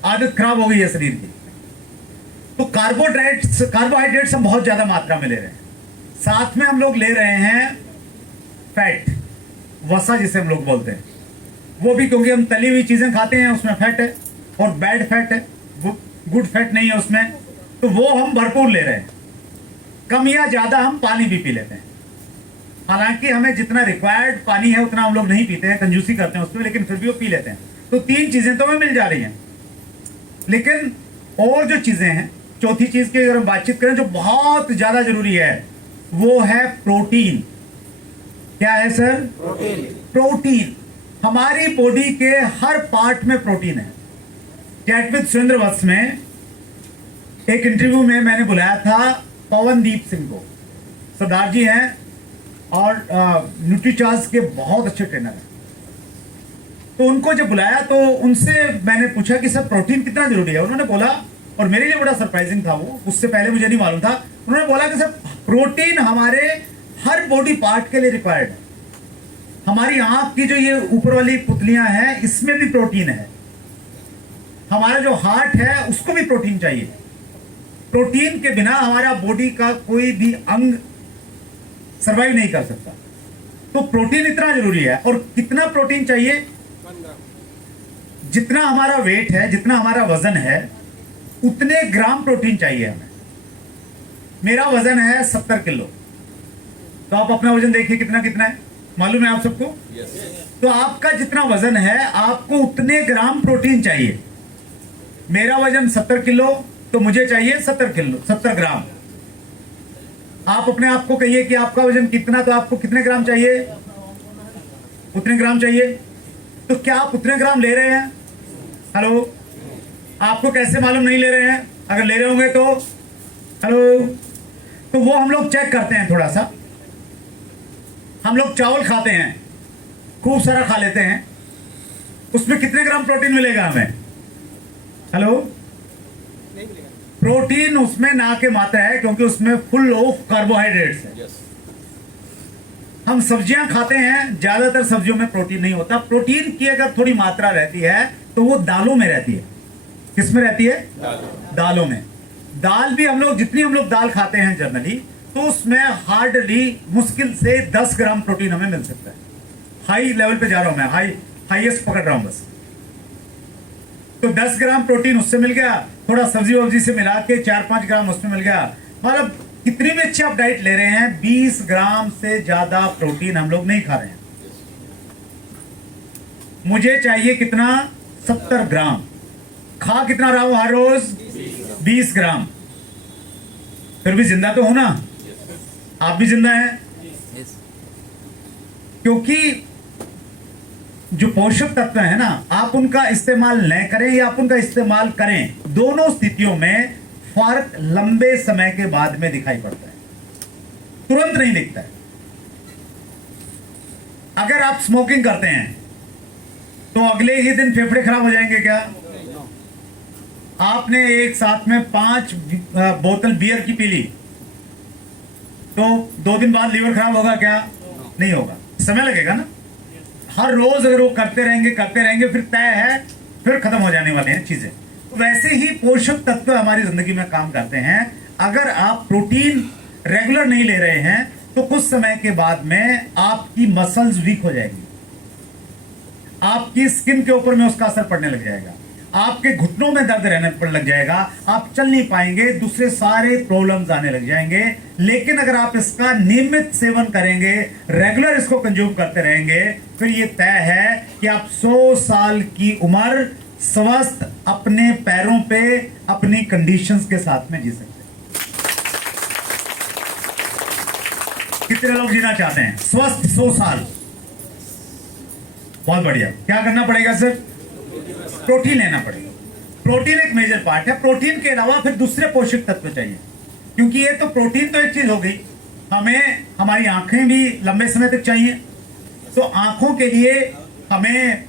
आदत खराब हो गई है शरीर की। तो कार्बोहाइड्रेट्स हम बहुत ज्यादा मात्रा में ले रहे हैं, साथ में हम लोग ले रहे हैं फैट, वसा जिसे हम लोग बोलते हैं, वो भी क्योंकि हम तली हुई चीजें खाते हैं, उसमें फैट है और बैड फैट है, वो गुड फैट नहीं है उसमें, तो वो हम भरपूर ले रहे हैं। कम या ज्यादा हम पानी भी पी लेते हैं, हालांकि हमें जितना रिक्वायर्ड पानी है उतना हम लोग नहीं पीते हैं, कंजूसी करते हैं उसमें, लेकिन फिर भी वो पी लेते हैं। तो 3 चीजें तो हमें मिल जा रही हैं, लेकिन और जो चीजें हैं, चौथी चीज की अगर हम बातचीत करें जो बहुत ज्यादा जरूरी है, वो है प्रोटीन। क्या है सर? प्रोटीन। हमारी बॉडी के हर पार्ट में प्रोटीन है। चैट विद सुरेंद्र वत्स में एक इंटरव्यू में मैंने बुलाया था पवनदीप सिंह को, सरदार जी हैं और न्यूट्रीचार्ज के बहुत अच्छे ट्रेनर हैं। तो उनको जब बुलाया तो उनसे मैंने पूछा कि सर प्रोटीन कितना जरूरी है। उन्होंने बोला, और मेरे लिए बड़ा सरप्राइजिंग था वो, उससे पहले मुझे नहीं मालूम था, उन्होंने बोला कि सर प्रोटीन हमारे हर बॉडी पार्ट के लिए रिक्वायर्ड है। हमारी आंख की जो ये ऊपर वाली पुतलियां हैं, इसमें भी प्रोटीन है। हमारा जो हार्ट है उसको भी प्रोटीन चाहिए। प्रोटीन के बिना हमारा बॉडी का कोई भी अंग सरवाइव नहीं कर सकता। तो प्रोटीन इतना जरूरी है। और कितना प्रोटीन चाहिए? जितना हमारा वेट है, जितना हमारा वजन है, उतने ग्राम प्रोटीन चाहिए हमें। मेरा वजन है 70 किलो, तो आप अपना वजन देखिए कितना कितना है, मालूम है आप सबको? तो आपका जितना वजन है, आपको उतने ग्राम प्रोटीन चाहिए। मेरा वजन 70 किलो, तो मुझे चाहिए 70 ग्राम। आप अपने आप को कहिए कि आपका वजन कितना, तो आपको कितने ग्राम चाहिए? उतने ग्राम चाहिए। तो क्या आप उतने ग्राम ले रहे हैं? हेलो, आपको कैसे मालूम नहीं ले रहे हैं? अगर ले रहे होंगे तो हेलो, तो वो हम लोग चेक करते हैं थोड़ा सा। हम लोग चावल खाते हैं, खूब सारा खा लेते हैं, उसमें कितने ग्राम प्रोटीन मिलेगा हमें? हेलो, प्रोटीन उसमें ना के मात्रा है, क्योंकि उसमें फुल ऑफ कार्बोहाइड्रेट्स है। हम सब्जियां खाते हैं, ज्यादातर सब्जियों में प्रोटीन नहीं होता। प्रोटीन की अगर थोड़ी मात्रा रहती है तो वो दालों में रहती है। किसमें रहती है? दालों में। दाल भी हम लोग, जितनी हम लोग दाल खाते हैं जनरली, तो उसमें हार्डली मुश्किल से 10 ग्राम प्रोटीन हमें मिल सकता है। हाई लेवल पे जा रहा हूं मैं, हाईएस्ट पकड़ रहा हूं बस। तो 10 ग्राम प्रोटीन उससे मिल गया, थोड़ा सब्जी वब्जी से मिला के 4-5 ग्राम उसमें मिल गया। मतलब कितनी भी अच्छी आप डाइट ले रहे हैं, 20 ग्राम से ज्यादा प्रोटीन हम लोग नहीं खा रहे हैं। मुझे चाहिए कितना? 70 ग्राम। खा कितना रहा हूं हर रोज? 20 ग्राम। फिर भी जिंदा तो हो ना? आप भी जिंदा हैं, क्योंकि जो पोषक तत्व है ना, आप उनका इस्तेमाल न करें या आप उनका इस्तेमाल करें, दोनों स्थितियों में फर्क लंबे समय के बाद में दिखाई पड़ता है, तुरंत नहीं दिखता है। अगर आप स्मोकिंग करते हैं तो अगले ही दिन फेफड़े खराब हो जाएंगे क्या? आपने एक साथ में 5 बोतल बियर की पी ली, तो 2 दिन बाद लीवर खराब होगा क्या? नहीं होगा, समय लगेगा ना। हर रोज अगर वो करते रहेंगे, फिर तय है, फिर खत्म हो जाने वाले हैं चीजें। वैसे ही पोषक तत्व हमारी जिंदगी में काम करते हैं। अगर आप प्रोटीन रेगुलर नहीं ले रहे हैं, तो कुछ समय के बाद में आपकी मसल्स वीक हो जाएगी, आपकी स्किन के ऊपर में उसका असर पड़ने लग जाएगा, आपके घुटनों में दर्द रहने पर लग जाएगा, आप चल नहीं पाएंगे, दूसरे सारे प्रॉब्लम्स आने लग जाएंगे। लेकिन अगर आप इसका नियमित सेवन करेंगे, रेगुलर इसको कंज्यूम करते रहेंगे, फिर ये तय है कि आप 100 साल की उम्र स्वस्थ अपने पैरों पे, अपनी कंडीशंस के साथ में जी सकते हैं। कितने लोग जीना चाहते हैं स्वस्थ 100 साल? बहुत बढ़िया। क्या करना पड़ेगा सर? प्रोटीन लेना पड़ेगा। प्रोटीन एक मेजर पार्ट है। प्रोटीन के अलावा फिर दूसरे पोषक तत्व चाहिए, क्योंकि ये तो प्रोटीन तो एक चीज हो गई, हमें हमारी आंखें भी लंबे समय तक चाहिए। तो आंखों के लिए हमें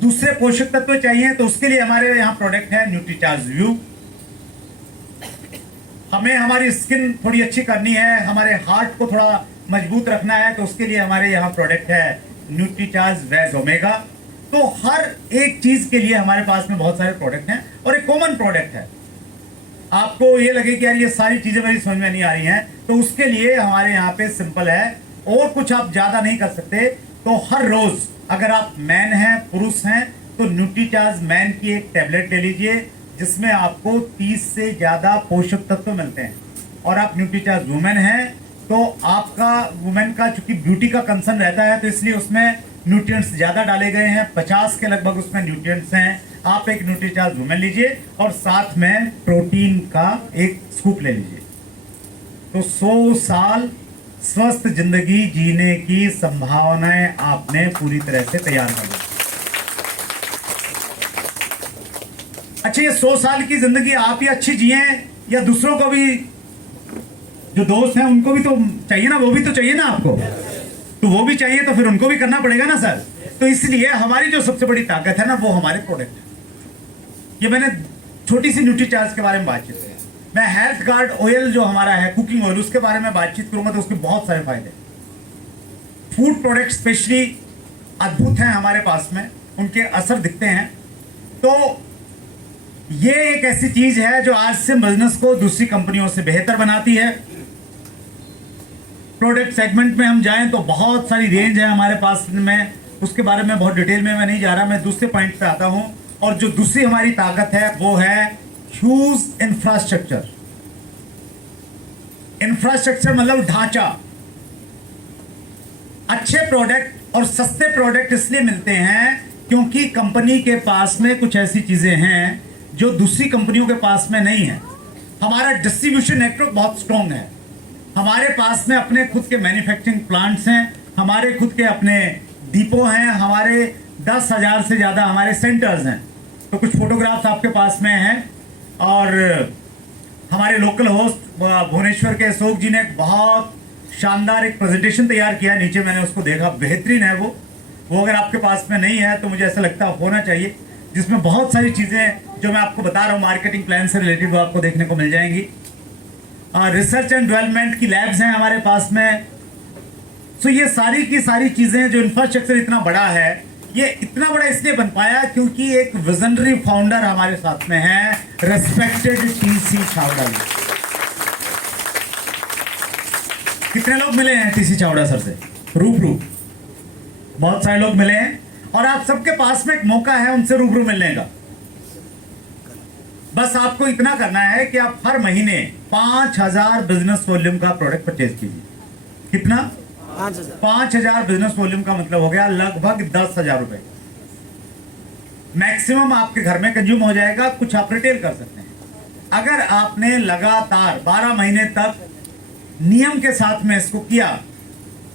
दूसरे पोषक तत्व चाहिए, तो उसके लिए हमारे यहाँ प्रोडक्ट है न्यूट्रीचार्ज व्यू। हमें हमारी स्किन थोड़ी अच्छी करनी है, हमारे हार्ट को थोड़ा मजबूत रखना है, तो उसके लिए हमारे यहाँ प्रोडक्ट है न्यूट्रीचार्ज वेज ओमेगा। तो हर एक चीज के लिए हमारे पास में बहुत सारे प्रोडक्ट हैं और एक कॉमन प्रोडक्ट है। आपको ये लगे कि यार ये सारी चीजें मेरी समझ में नहीं आ रही हैं, तो उसके लिए हमारे यहाँ पे सिंपल है, और कुछ आप ज्यादा नहीं कर सकते। तो हर रोज अगर आप मैन हैं, पुरुष हैं, तो न्यूट्रीचार्ज मैन की एक टैबलेट ले लीजिए जिसमें आपको 30 से ज्यादा पोषक तत्व मिलते हैं। और आप न्यूट्रीचार्ज वुमेन हैं तो आपका वुमेन का चूंकि ब्यूटी का कंसर्न रहता है, तो इसलिए उसमें न्यूट्रिएंट्स ज्यादा डाले गए हैं, 50 के लगभग उसमें न्यूट्रिएंट्स हैं। आप एक न्यूट्रीचार्ज वुमेन लीजिए और साथ में प्रोटीन का एक स्कूप ले लीजिए, तो 100 साल स्वस्थ जिंदगी जीने की संभावनाएं आपने पूरी तरह से तैयार कर ली। अच्छा, ये 100 साल की जिंदगी आप ही अच्छी जिए या दूसरों को भी, जो दोस्त हैं उनको भी तो चाहिए ना, वो भी तो चाहिए ना आपको, तो वो भी चाहिए, तो फिर उनको भी करना पड़ेगा ना सर। तो इसलिए हमारी जो सबसे बड़ी ताकत है ना, वो हमारे प्रोडक्ट है। ये मैंने छोटी सी न्यूट्रीचार्ज के बारे में बातचीत की। मैं हेल्थ गार्ड ऑयल जो हमारा है, कुकिंग ऑयल, उसके बारे में बातचीत करूंगा तो उसके बहुत सारे फायदे। फूड प्रोडक्ट स्पेशली अद्भुत हैं हमारे पास में, उनके असर दिखते हैं। तो ये एक ऐसी चीज है जो आज से बिजनेस को दूसरी कंपनियों से बेहतर बनाती है। प्रोडक्ट सेगमेंट में हम जाएं तो बहुत सारी रेंज है हमारे पास में, उसके बारे में बहुत डिटेल में मैं नहीं जा रहा, मैं दूसरे पॉइंट पे आता हूं। और जो दूसरी हमारी ताकत है वो है ह्यूज इंफ्रास्ट्रक्चर। इंफ्रास्ट्रक्चर मतलब ढांचा। अच्छे प्रोडक्ट और सस्ते प्रोडक्ट इसलिए मिलते हैं क्योंकि कंपनी के पास में कुछ ऐसी चीजें हैं जो दूसरी कंपनियों के पास में नहीं है। हमारा डिस्ट्रीब्यूशन नेटवर्क बहुत स्ट्रॉन्ग है, हमारे पास में अपने खुद के मैन्युफैक्चरिंग प्लांट्स हैं, हमारे खुद के अपने डिपो हैं, हमारे 10,000 से ज्यादा हमारे सेंटर्स हैं। तो कुछ फोटोग्राफ्स आपके पास में हैं। और हमारे लोकल होस्ट भुवनेश्वर के अशोक जी ने बहुत शानदार एक प्रेजेंटेशन तैयार किया, नीचे मैंने उसको देखा, बेहतरीन है वो अगर आपके पास में नहीं है तो मुझे ऐसा लगता है होना चाहिए, जिसमें बहुत सारी चीजें जो मैं आपको बता रहा हूँ मार्केटिंग प्लान से रिलेटेड वो आपको देखने को मिल जाएंगी। रिसर्च एंड डेवलपमेंट की लैब्स हैं हमारे पास में। सो ये सारी की सारी चीजें, जो इंफ्रास्ट्रक्चर इतना बड़ा है, ये इतना बड़ा इसलिए बन पाया क्योंकि एक विजनरी फाउंडर हमारे साथ में है, रेस्पेक्टेड टीसी चावड़ा जी। कितने लोग मिले हैं टीसी चावड़ा सर से रूबरू? बहुत सारे लोग मिले हैं और आप सबके पास में एक मौका है उनसे रूबरू मिलने का। बस आपको इतना करना है कि आप हर महीने 5,000 बिजनेस वॉल्यूम का प्रोडक्ट परचेज कीजिए। कितना? 5,000 बिजनेस वॉल्यूम का मतलब हो गया लगभग 10,000 रुपए। मैक्सिमम आपके घर में कंज्यूम हो जाएगा, कुछ आप रिटेल कर सकते हैं। अगर आपने लगातार 12 महीने तक नियम के साथ में इसको किया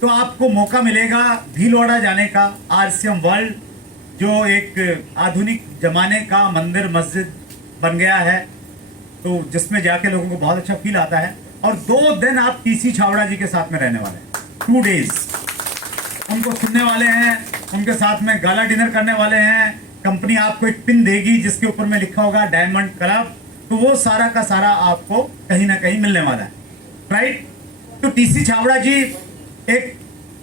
तो आपको मौका मिलेगा भीलवाड़ा जाने का। आरसीएम वर्ल्ड जो एक आधुनिक जमाने का मंदिर मस्जिद बन गया है, तो जिसमें जाके लोगों को बहुत अच्छा फील आता है। और 2 दिन आप टीसी चावड़ा जी के साथ में रहने वाले हैं, 2 डेज उनको सुनने वाले हैं, उनके साथ में गाला डिनर करने वाले हैं। कंपनी आपको एक पिन देगी जिसके ऊपर में लिखा होगा डायमंड क्लब, तो वो सारा का सारा आपको कहीं ना कहीं मिलने वाला है, राइट। तो टीसी चावड़ा जी एक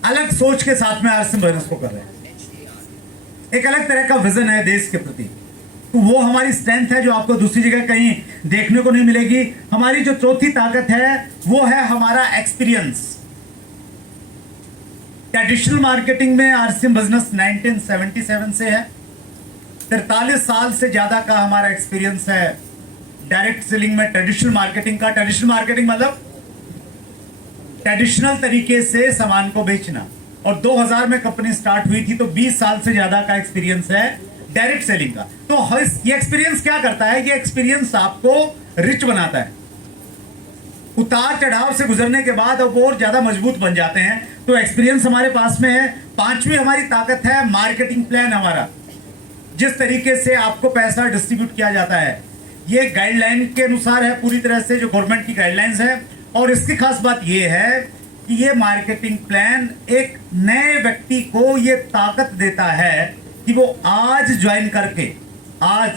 अलग सोच के साथ में आरसीएम बिजनेस को कर रहे हैं, एक अलग तरह का विजन है देश के प्रति। तो वो हमारी स्ट्रेंथ है जो आपको दूसरी जगह कहीं देखने को नहीं मिलेगी। हमारी जो चौथी ताकत है वो है हमारा एक्सपीरियंस। ट्रेडिशनल मार्केटिंग में आरसीएम बिजनेस 1977 से है, 43 साल से ज्यादा का हमारा एक्सपीरियंस है डायरेक्ट सेलिंग में, ट्रेडिशनल मार्केटिंग का। ट्रेडिशनल मार्केटिंग मतलब ट्रेडिशनल तरीके से सामान को बेचना। और 2000 में कंपनी स्टार्ट हुई थी, तो 20 साल से ज्यादा का एक्सपीरियंस है डायरेक्ट सेलिंग का। तो ये एक्सपीरियंस क्या करता है? ये एक्सपीरियंस आपको रिच बनाता है। उतार चढ़ाव से गुजरने के बाद अब और ज्यादा मजबूत बन जाते हैं। तो एक्सपीरियंस हमारे पास में है। 5वीं हमारी ताकत है मार्केटिंग प्लान हमारा। जिस तरीके से आपको पैसा डिस्ट्रीब्यूट किया जाता है ये गाइडलाइन के अनुसार है पूरी तरह से, जो गवर्नमेंट की गाइडलाइंस है। और इसकी खास बात ये है कि ये मार्केटिंग प्लान एक नए व्यक्ति को ये ताकत देता है कि वो आज ज्वाइन करके, आज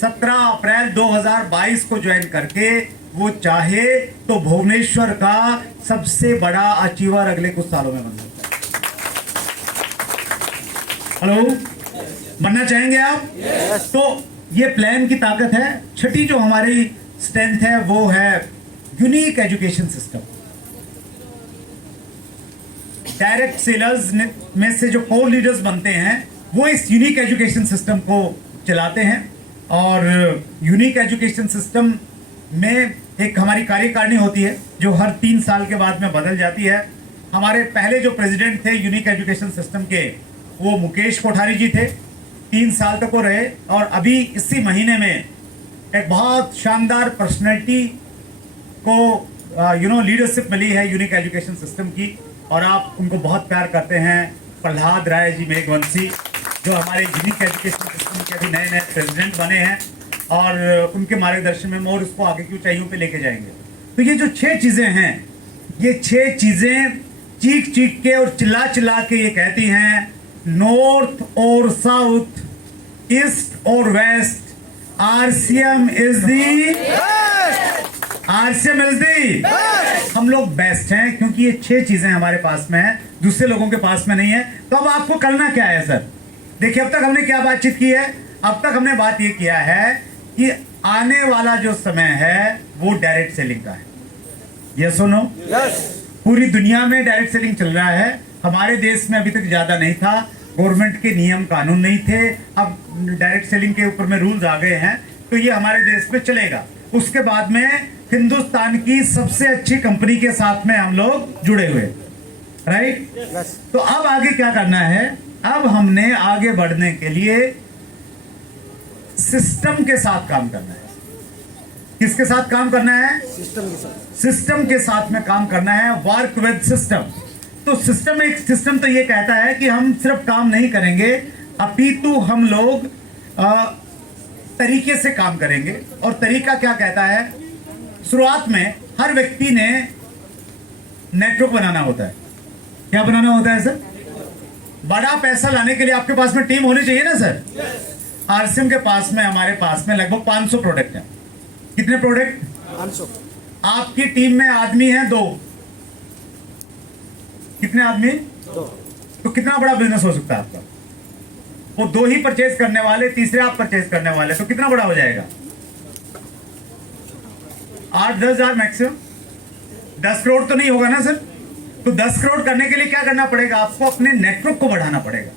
17 अप्रैल 2022 को ज्वाइन करके वो चाहे तो भुवनेश्वर का सबसे बड़ा अचीवर अगले कुछ सालों में बन सकता है। हेलो, बनना चाहेंगे आप? तो ये प्लान की ताकत है। छठी जो हमारी स्ट्रेंथ है वो है unique education system. Direct sellers में से जो कोर लीडर्स बनते हैं वो इस यूनिक एजुकेशन सिस्टम को चलाते हैं। और यूनिक एजुकेशन सिस्टम में एक हमारी कार्यकारिणी होती है जो हर 3 साल के बाद में बदल जाती है। हमारे पहले जो प्रेसिडेंट थे यूनिक एजुकेशन सिस्टम के वो मुकेश कोठारी जी थे, 3 साल तक वो रहे। और अभी इसी महीने में एक बहुत शानदार पर्सनैलिटी को लीडरशिप मिली है यूनिक एजुकेशन सिस्टम की, और आप उनको बहुत प्यार करते हैं, प्रहलाद राय जी मेघवंशी, जो हमारे यूनिक एजुकेशन सिस्टम के अभी नए प्रेसिडेंट बने हैं। और उनके मार्गदर्शन में और उसको आगे की ऊंचाइयों पे लेके जाएंगे। तो ये जो 6 चीजें हैं, ये 6 चीजें चीख चीख के और चिल्ला चिल्ला के ये कहती हैं, नॉर्थ और साउथ, ईस्ट और west, RCM is the, RCM is the, हम लोग बेस्ट हैं, क्योंकि ये 6 चीजें हमारे पास में है, दूसरे लोगों के पास में नहीं है। तो अब आपको करना क्या है सर? देखिए, अब तक हमने क्या बातचीत की है? अब तक हमने बात ये किया है कि आने वाला जो समय है वो डायरेक्ट सेलिंग का है। यस और नो? यस। पूरी दुनिया में डायरेक्ट सेलिंग चल रहा है। हमारे देश में अभी तक ज्यादा नहीं था, गवर्नमेंट के नियम कानून नहीं थे, अब डायरेक्ट सेलिंग के ऊपर में रूल्स आ गए हैं, तो ये हमारे देश में चलेगा। उसके बाद में हिंदुस्तान की सबसे अच्छी कंपनी के साथ में हम लोग जुड़े हुए, राइट? तो अब आगे क्या करना है? अब हमने आगे बढ़ने के लिए सिस्टम के साथ काम करना है। किसके साथ काम करना है? सिस्टम के साथ। सिस्टम के साथ में काम करना है, वर्क विद सिस्टम। तो सिस्टम तो ये कहता है कि हम सिर्फ काम नहीं करेंगे, अपितु हम लोग तरीके से काम करेंगे। और तरीका क्या कहता है? शुरुआत में हर व्यक्ति ने नेटवर्क बनाना होता है। क्या बनाना होता है सर? बड़ा पैसा लाने के लिए आपके पास में टीम होनी चाहिए ना सर? आरसीएम के पास में, हमारे पास में लगभग 500 प्रोडक्ट हैं। कितने प्रोडक्ट? 500। आपकी टीम में आदमी है 2। कितने आदमी? 2। तो कितना बड़ा बिजनेस हो सकता है आपका? वो 2 ही परचेज करने वाले, तीसरे आप परचेज करने वाले, तो कितना बड़ा हो जाएगा? 8-10 हजार मैक्सिमम। 10 करोड़ तो नहीं होगा ना सर? तो 10 करोड़ करने के लिए क्या करना पड़ेगा? आपको अपने नेटवर्क को बढ़ाना पड़ेगा,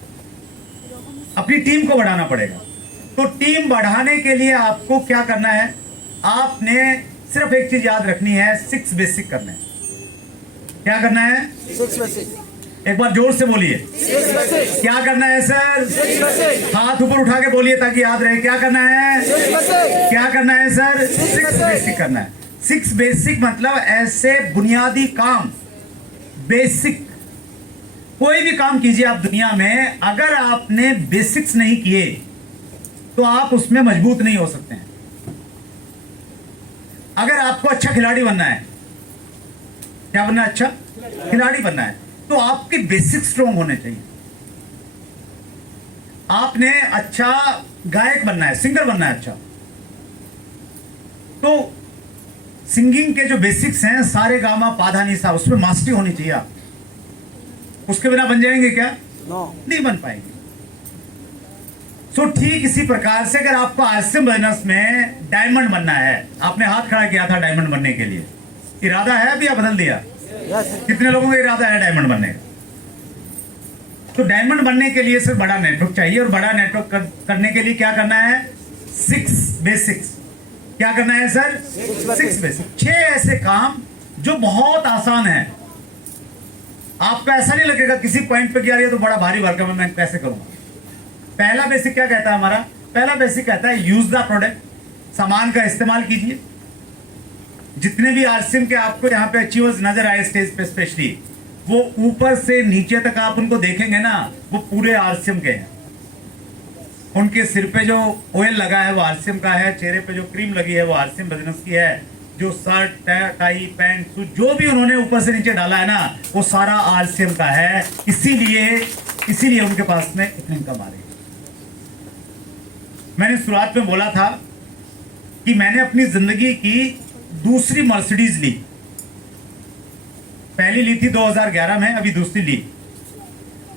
अपनी टीम को बढ़ाना पड़ेगा। तो टीम बढ़ाने के लिए आपको क्या करना है? आपने सिर्फ एक चीज याद रखनी है, 6 बेसिक करना है। क्या करना है? 6 बेसिक। एक बार जोर से बोलिए, क्या करना है सर? हाथ ऊपर उठा के बोलिए ताकि याद रहे। क्या करना है? क्या करना है सर? 6 बेसिक करना है। 6 बेसिक मतलब ऐसे बुनियादी काम, बेसिक। कोई भी काम कीजिए आप दुनिया में, अगर आपने बेसिक्स नहीं किए तो आप उसमें मजबूत नहीं हो सकते हैं। अगर आपको अच्छा खिलाड़ी बनना है, क्या बनना है? अच्छा खिलाड़ी बनना है, तो आपके बेसिक स्ट्रॉन्ग होने चाहिए। आपने अच्छा गायक बनना है, सिंगर बनना है अच्छा, तो सिंगिंग के जो बेसिक्स हैं, सारे गामा पाधा निसा, उसमें मास्टरी होनी चाहिए। आप उसके बिना बन जाएंगे क्या? नहीं बन पाएंगे। सो ठीक इसी प्रकार से अगर आपको आरसीएम बिजनेस में डायमंड बनना है, आपने हाथ खड़ा किया था डायमंड बनने के लिए, इरादा है अभी या बदल दिया? कितने लोगों का इरादा है डायमंड बनने का? तो डायमंड बनने के लिए सिर्फ बड़ा नेटवर्क चाहिए, और बड़ा नेटवर्क करने के लिए क्या करना है? 6 बेसिक्स। क्या करना है सर? 6 बेसिक। 6 ऐसे काम जो बहुत आसान है। आपको ऐसा नहीं लगेगा किसी पॉइंट पे कि यार ये तो बड़ा भारी वर्क है, मैं कैसे करूंगा? पहला बेसिक क्या कहता है हमारा? पहला बेसिक कहता है यूज द प्रोडक्ट, सामान का इस्तेमाल कीजिए। जितने भी आरसीएम के आपको यहाँ पे अचीवर्स नजर आए स्टेज पे, स्पेशली वो ऊपर से नीचे तक आप उनको देखेंगे ना, वो पूरे आरसीएम के हैं। उनके सिर पे जो ऑयल लगा है वो आरसीएम का है, चेहरे पे जो क्रीम लगी है वो आरसीएम बिजनेस की है, जो शर्ट टाई पैंट सूट जो भी उन्होंने ऊपर से नीचे डाला है ना, वो सारा आरसीएम का है। इसीलिए उनके पास में इतनी इनकम आ रही है। मैंने शुरुआत में बोला था कि मैंने अपनी जिंदगी की दूसरी मर्सिडीज ली। पहली ली थी 2011 में, अभी दूसरी ली,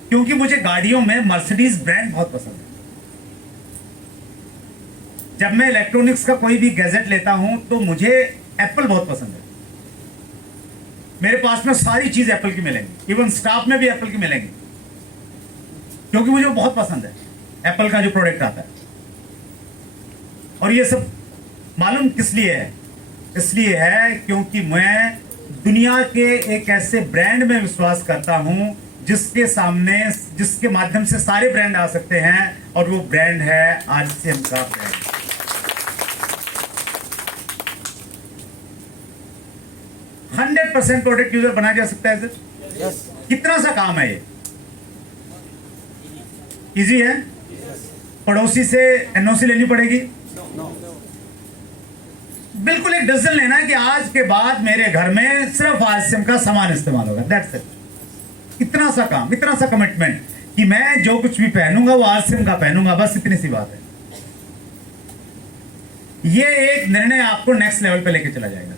क्योंकि मुझे गाड़ियों में मर्सिडीज ब्रांड बहुत पसंद है। जब मैं इलेक्ट्रॉनिक्स का कोई भी गैजेट लेता हूं तो मुझे एप्पल बहुत पसंद है। मेरे पास में सारी चीज एप्पल की मिलेंगी, इवन स्टाफ में भी एप्पल की मिलेंगी, क्योंकि मुझे वो बहुत पसंद है एप्पल का जो प्रोडक्ट आता है। और ये सब मालूम किस लिए है? इसलिए है क्योंकि मैं दुनिया के एक ऐसे ब्रांड में विश्वास करता हूं जिसके माध्यम से सारे ब्रांड आ सकते हैं, और वो ब्रांड है आरसीएम का ब्रांड। 100% प्रोडक्ट यूजर बनाया जा सकता है सर। यस। कितना सा काम है ये? इजी है? पड़ोसी से एनओसी लेनी पड़ेगी? बिल्कुल एक डिसीजन लेना है कि आज के बाद मेरे घर में सिर्फ आरसीएम का सामान इस्तेमाल होगा, दैट्स इट। इतना सा काम, इतना सा कमिटमेंट कि मैं जो कुछ भी पहनूंगा वो आरसीएम का पहनूंगा, बस इतनी सी बात है। ये एक निर्णय आपको नेक्स्ट लेवल पे लेके चला जाएगा।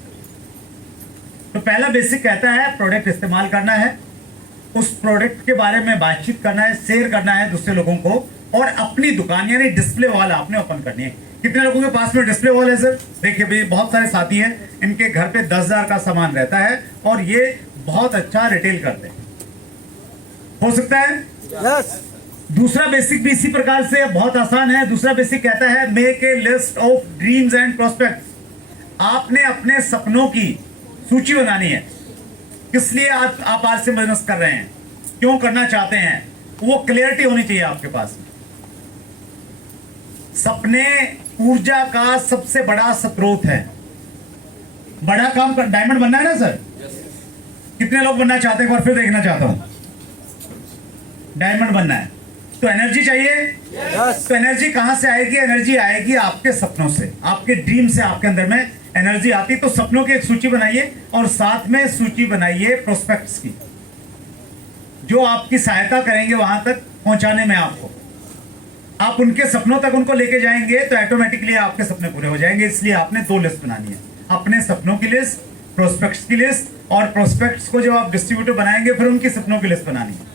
तो पहला बेसिक कहता है प्रोडक्ट इस्तेमाल करना है, उस प्रोडक्ट के बारे में बातचीत करना है, शेयर करना है दूसरे लोगों को, और अपनी दुकान यानी डिस्प्ले वॉल आपने ओपन करनी है। कितने लोगों के पास में डिस्प्ले वॉल है सर? देखिए भाई, बहुत सारे साथी हैं, इनके घर पे 10,000 का सामान रहता है और ये बहुत अच्छा रिटेल करते हैं, हो सकता है? यस। दूसरा बेसिक भी इसी प्रकार से बहुत आसान है। दूसरा बेसिक कहता है make a list of dreams and prospects. आपने अपने सपनों की सूची बनानी है। किस लिए आप आज से बिजनेस कर रहे हैं, क्यों करना चाहते हैं, वो क्लियरिटी होनी चाहिए आपके पास। सपने ऊर्जा का सबसे बड़ा स्रोत है। बड़ा काम कर, डायमंड बनना है ना सर? कितने लोग बनना चाहते हैं? एक बार फिर देखना चाहता हूं। डायमंड बनना है तो एनर्जी चाहिए। यस। तो एनर्जी कहां से आएगी? एनर्जी आएगी आपके सपनों से, आपके ड्रीम से। आपके अंदर में एनर्जी आती, तो सपनों की एक सूची बनाइए और साथ में सूची बनाइए प्रोस्पेक्ट्स की, जो आपकी सहायता करेंगे वहां तक पहुंचाने में। आपको आप उनके सपनों तक उनको लेके जाएंगे तो ऑटोमेटिकली आपके सपने पूरे हो जाएंगे। इसलिए आपने 2 लिस्ट बनानी है, अपने सपनों की लिस्ट, प्रोस्पेक्ट्स की लिस्ट, और प्रोस्पेक्ट्स को जब आप डिस्ट्रीब्यूटर बनाएंगे फिर उनकी सपनों की लिस्ट बनानी है।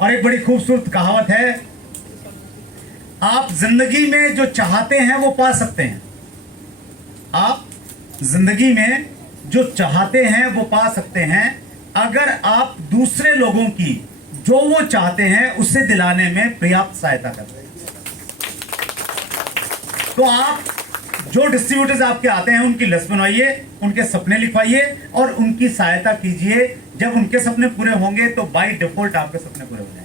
और एक बड़ी खूबसूरत कहावत है, आप जिंदगी में जो चाहते हैं वो पा सकते हैं। आप जिंदगी में जो चाहते हैं वो पा सकते हैं अगर आप दूसरे लोगों की जो वो चाहते हैं उसे दिलाने में पर्याप्त सहायता करते हैं। तो आप जो डिस्ट्रीब्यूटर्स आपके आते हैं उनकी लिस्ट बनवाइए, उनके सपने लिखवाइए और उनकी सहायता कीजिए। जब उनके सपने पूरे होंगे तो बाय डिफॉल्ट आपके सपने पूरे हो जाएंगे।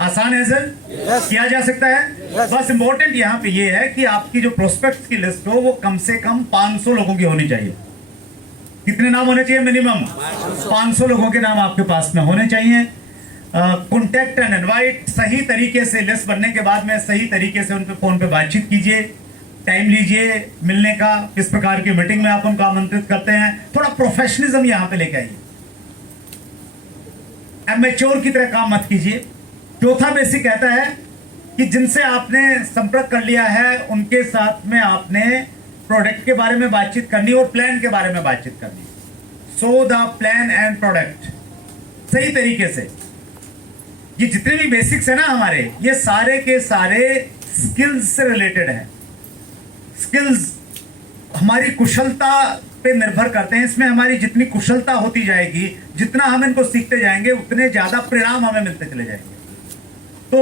आसान है सर? Yes. किया जा सकता है। Yes. बस इंपॉर्टेंट यहां पे ये है कि आपकी जो प्रोस्पेक्ट्स की लिस्ट हो वो कम से कम 500 लोगों की होनी चाहिए। कितने नाम होने चाहिए? मिनिमम 500 लोगों के नाम आपके पास में होने चाहिए। कॉन्टैक्ट एंड इनवाइट, सही तरीके से लिस्ट बनने के बाद में सही तरीके से उन पे फोन पे बातचीत कीजिए, टाइम लीजिए मिलने का, किस प्रकार की मीटिंग में आप उनको आमंत्रित करते हैं। थोड़ा प्रोफेशनलिज्म यहां पे लेके आइए, एमेच्योर की तरह काम मत कीजिए। चौथा बेसिक कहता है कि जिनसे आपने संपर्क कर लिया है उनके साथ में आपने प्रोडक्ट के बारे में बातचीत करनी और प्लान के बारे में बातचीत करनी। So the plan and product सही तरीके से। ये जितने भी बेसिक्स है ना हमारे, ये सारे के सारे स्किल्स से रिलेटेड है। स्किल्स हमारी कुशलता पे निर्भर करते हैं। इसमें हमारी जितनी कुशलता होती जाएगी, जितना हम इनको सीखते जाएंगे, उतने ज्यादा परिणाम हमें मिलते चले जाएंगे। तो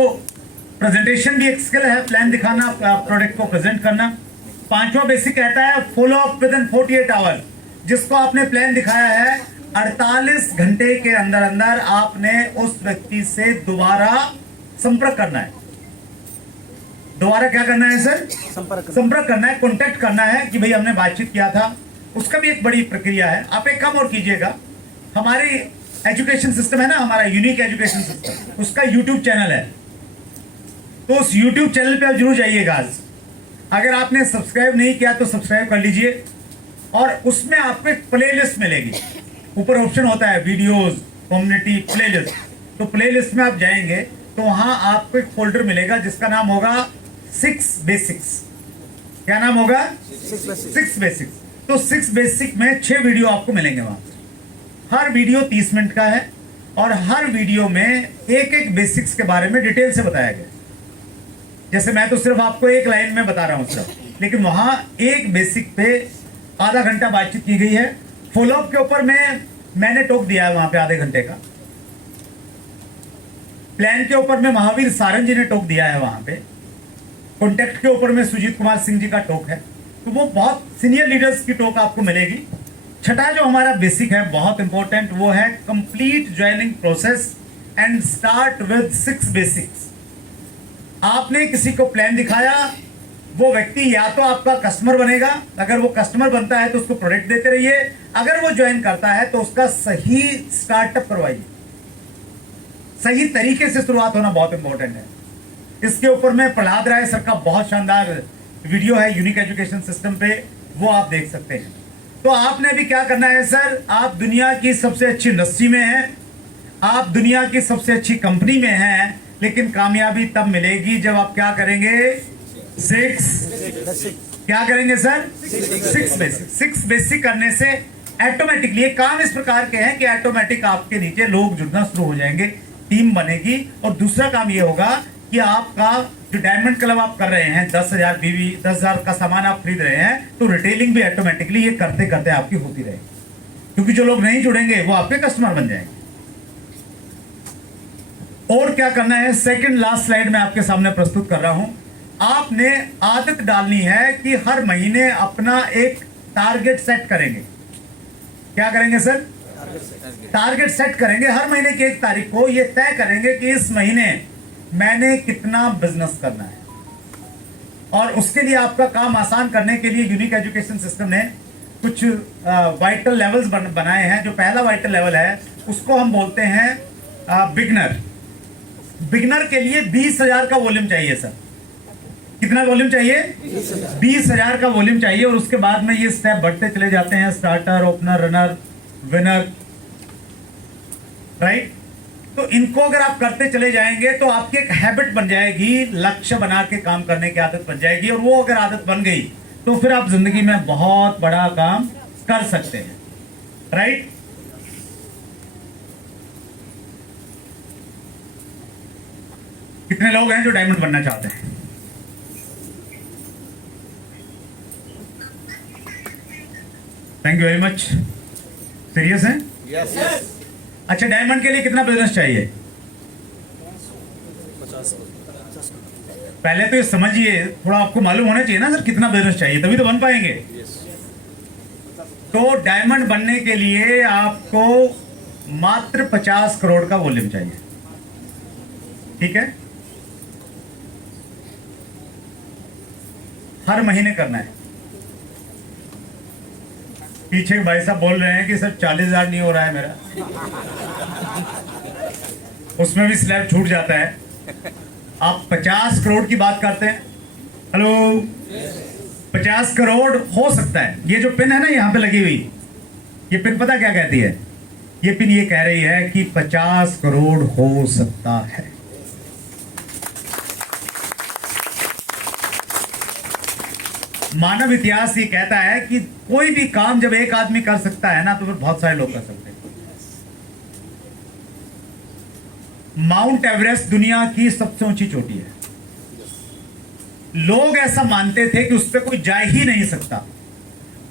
प्रेजेंटेशन भी एक स्किल है, प्लान दिखाना, प्रोडक्ट को प्रेजेंट करना। 5वां बेसिक कहता है follow up with in 48 hours. जिसको आपने प्लान दिखाया है 48 घंटे के अंदर अंदर आपने उस व्यक्ति से दोबारा संपर्क करना है। दोबारा क्या करना है सर? संपर्क करना है, कॉन्टेक्ट करना है कि भाई हमने बातचीत किया था। उसका भी एक बड़ी प्रक्रिया है। आप एक काम और कीजिएगा, हमारी एजुकेशन सिस्टम है ना, हमारा यूनिक एजुकेशन सिस्टम, उसका यूट्यूब चैनल है, तो उस यूट्यूब चैनल पे आप जरूर जाइएगा आज। अगर आपने सब्सक्राइब नहीं किया तो सब्सक्राइब कर लीजिए, और उसमें आपको एक प्लेलिस्ट मिलेगी। ऊपर ऑप्शन होता है वीडियोस, कम्युनिटी, प्लेलिस्ट। तो प्लेलिस्ट में आप जाएंगे तो वहां आपको एक फोल्डर मिलेगा जिसका नाम होगा 6 बेसिक्स। क्या नाम होगा? 6 बेसिक्स। तो 6 बेसिक में 6 वीडियो आपको मिलेंगे वहां। हर वीडियो 30 मिनट का है और हर वीडियो में एक बेसिक्स के बारे में डिटेल से बताया गया। जैसे मैं तो सिर्फ आपको एक लाइन में बता रहा हूं सिर्फ, लेकिन वहां एक बेसिक पे आधा घंटा बातचीत की गई है। फॉलोअप के ऊपर मैंने टॉक दिया है वहां पे आधे घंटे का। प्लान के ऊपर में महावीर सारंग जी ने टॉक दिया है वहां पे। कॉन्टेक्ट के ऊपर में सुजीत कुमार सिंह जी का टॉक है। तो वो बहुत सीनियर लीडर्स की टॉक आपको मिलेगी। छठा जो हमारा बेसिक है बहुत इंपॉर्टेंट, वो है complete joining process and start with 6 basics. आपने किसी को प्लान दिखाया, वो व्यक्ति या तो आपका कस्टमर बनेगा, अगर वो कस्टमर बनता है तो उसको प्रोडक्ट देते रहिए, अगर वो ज्वाइन करता है तो उसका सही स्टार्टअप करवाइए। सही तरीके से शुरुआत होना बहुत इंपॉर्टेंट है। इसके ऊपर में प्रहलाद राय सर का बहुत शानदार वीडियो है यूनिक एजुकेशन सिस्टम पे, वो आप देख सकते हैं। तो आपने भी क्या करना है सर, आप दुनिया की सबसे अच्छी इंडस्ट्री में हैं, आप दुनिया की सबसे अच्छी कंपनी में हैं, लेकिन कामयाबी तब मिलेगी जब आप क्या करेंगे, 6 क्या करेंगे सर, 6 बेसिक करने से ऑटोमेटिकली काम इस प्रकार के हैं कि ऑटोमेटिक आपके नीचे लोग जुड़ना शुरू हो जाएंगे, टीम बनेगी। और दूसरा काम ये होगा कि आपका जो डायमंड क्लब आप कर रहे हैं, 10,000 बीवी 10,000 का सामान आप खरीद रहे हैं, तो रिटेलिंग भी ऑटोमेटिकली ये करते करते आपकी होती रहेगी, क्योंकि जो लोग नहीं जुड़ेंगे वो आपके कस्टमर बन जाएंगे। और क्या करना है, सेकंड लास्ट स्लाइड में आपके सामने प्रस्तुत कर रहा हूं। आपने आदत डालनी है कि हर महीने अपना एक टारगेट सेट करेंगे। क्या करेंगे सर, टारगेट सेट करेंगे। हर महीने की 1 तारीख को ये तय करेंगे कि इस महीने मैंने कितना बिजनेस करना है। और उसके लिए आपका काम आसान करने के लिए यूनिक एजुकेशन सिस्टम ने कुछ वाइटल लेवल्स बनाए हैं। जो पहला वाइटल लेवल है उसको हम बोलते हैं बिगनर। बिगनर के लिए 20,000 का वॉल्यूम चाहिए सर। कितना वॉल्यूम चाहिए, 20,000 का वॉल्यूम चाहिए। और उसके बाद में ये स्टेप बढ़ते चले जाते हैं, starter, opener, runner, winner, right. तो इनको अगर आप करते चले जाएंगे तो आपकी एक हैबिट बन जाएगी, लक्ष्य बना के काम करने की आदत बन जाएगी। और वो अगर आदत बन गई तो फिर आप जिंदगी में बहुत बड़ा काम कर सकते हैं, राइट। कितने लोग हैं जो डायमंड बनना चाहते हैं? Thank you very much. Serious हैं? यस। अच्छा, डायमंड के लिए कितना बिजनेस चाहिए? पहले तो ये समझिए, थोड़ा आपको मालूम होना चाहिए ना सर कितना बिजनेस चाहिए, तभी तो बन पाएंगे। तो डायमंड बनने के लिए आपको मात्र 50 करोड़ का वॉल्यूम चाहिए, ठीक है। हर महीने करना है। पीछे भाई साहब बोल रहे हैं कि सर 40,000 नहीं हो रहा है मेरा, उसमें भी स्लैब छूट जाता है। आप 50 करोड़ की बात करते हैं। हेलो, 50 करोड़ हो सकता है। ये जो पिन है ना यहाँ पे लगी हुई, ये पिन पता क्या कहती है? ये पिन ये कह रही है कि 50 करोड़ हो सकता है। मानव इतिहास ये कहता है कि कोई भी काम जब एक आदमी कर सकता है ना, तो फिर बहुत सारे लोग कर सकते हैं। माउंट एवरेस्ट दुनिया की सबसे ऊंची चोटी है। लोग ऐसा मानते थे कि उस पर कोई जा ही नहीं सकता,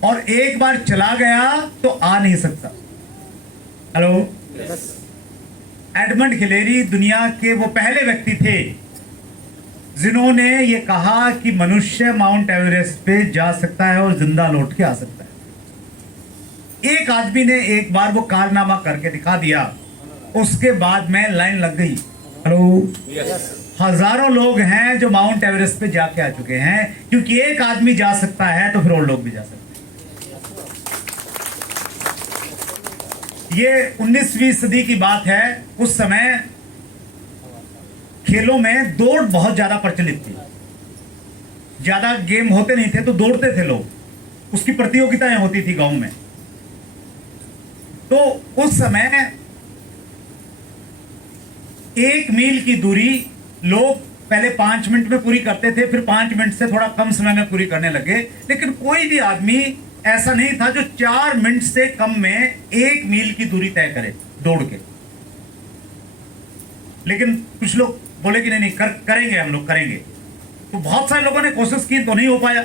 और एक बार चला गया तो आ नहीं सकता। हेलो, एडमंड हिलेरी दुनिया के वो पहले व्यक्ति थे जिन्होंने ये कहा कि मनुष्य माउंट एवरेस्ट पे जा सकता है और जिंदा लौट के आ सकता है। एक आदमी ने एक बार वो कारनामा करके दिखा दिया, उसके बाद में लाइन लग गई। हेलो, हजारों लोग हैं जो माउंट एवरेस्ट पे जाके आ चुके हैं, क्योंकि एक आदमी जा सकता है तो फिर और लोग भी जा सकते हैं। ये 19वीं सदी की बात है। उस समय खेलों में दौड़ बहुत ज्यादा प्रचलित थी। ज्यादा गेम होते नहीं थे तो दौड़ते थे लोग, उसकी प्रतियोगिताएं होती थी गांव में। तो उस समय 1 मील की दूरी लोग पहले 5 मिनट में पूरी करते थे, फिर 5 मिनट से थोड़ा कम समय में पूरी करने लगे। लेकिन कोई भी आदमी ऐसा नहीं था जो 4 मिनट से कम में 1 मील की दूरी तय करे दौड़ के। लेकिन कुछ लोग बोले कि नहीं करेंगे, हम लोग करेंगे। तो बहुत सारे लोगों ने कोशिश की तो नहीं हो पाया।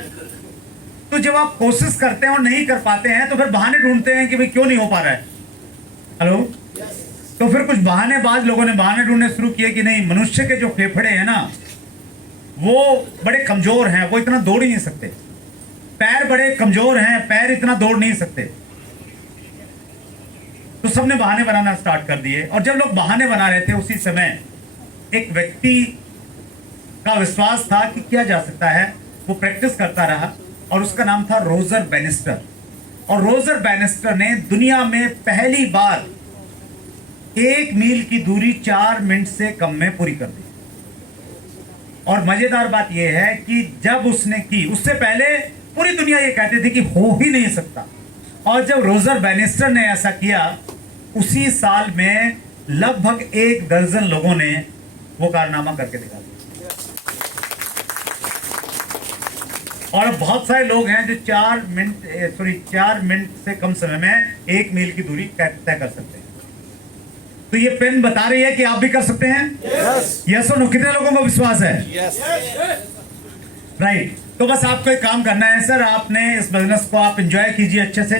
तो जब आप कोशिश करते हैं और नहीं कर पाते हैं तो फिर बहाने ढूंढते हैं कि भाई क्यों नहीं हो पा रहा है। हेलो, तो फिर कुछ बहानेबाज लोगों ने बहाने ढूंढने शुरू किए कि नहीं, मनुष्य के जो फेफड़े हैं ना वो बड़े कमजोर हैं, वो इतना दौड़ ही नहीं सकते। पैर बड़े कमजोर हैं, पैर इतना दौड़ नहीं सकते। तो सबने बहाने बनाना स्टार्ट कर दिए। और जब लोग बहाने बना रहे थे उसी समय एक व्यक्ति का विश्वास था कि किया जा सकता है। वो प्रैक्टिस करता रहा और उसका नाम था रोजर बैनिस्टर। और रोजर बैनिस्टर ने दुनिया में पहली बार 1 मील की दूरी 4 मिनट से कम में पूरी कर दी। और मजेदार बात यह है कि जब उसने की, उससे पहले पूरी दुनिया ये कहती थी कि हो ही नहीं सकता। और जब रोजर बैनिस्टर ने ऐसा किया, उसी साल में लगभग 1 दर्जन लोगों ने वो कारनामा करके दिखा दिया। और बहुत सारे लोग हैं जो 4 मिनट से कम समय में 1 मील की दूरी तय कर सकते हैं। तो ये पेन बता रही है कि आप भी कर सकते हैं। यस और नो, कितने लोगों को विश्वास है? राइट। तो बस आपको एक काम करना है सर, आपने इस बिजनेस को आप एंजॉय कीजिए अच्छे से।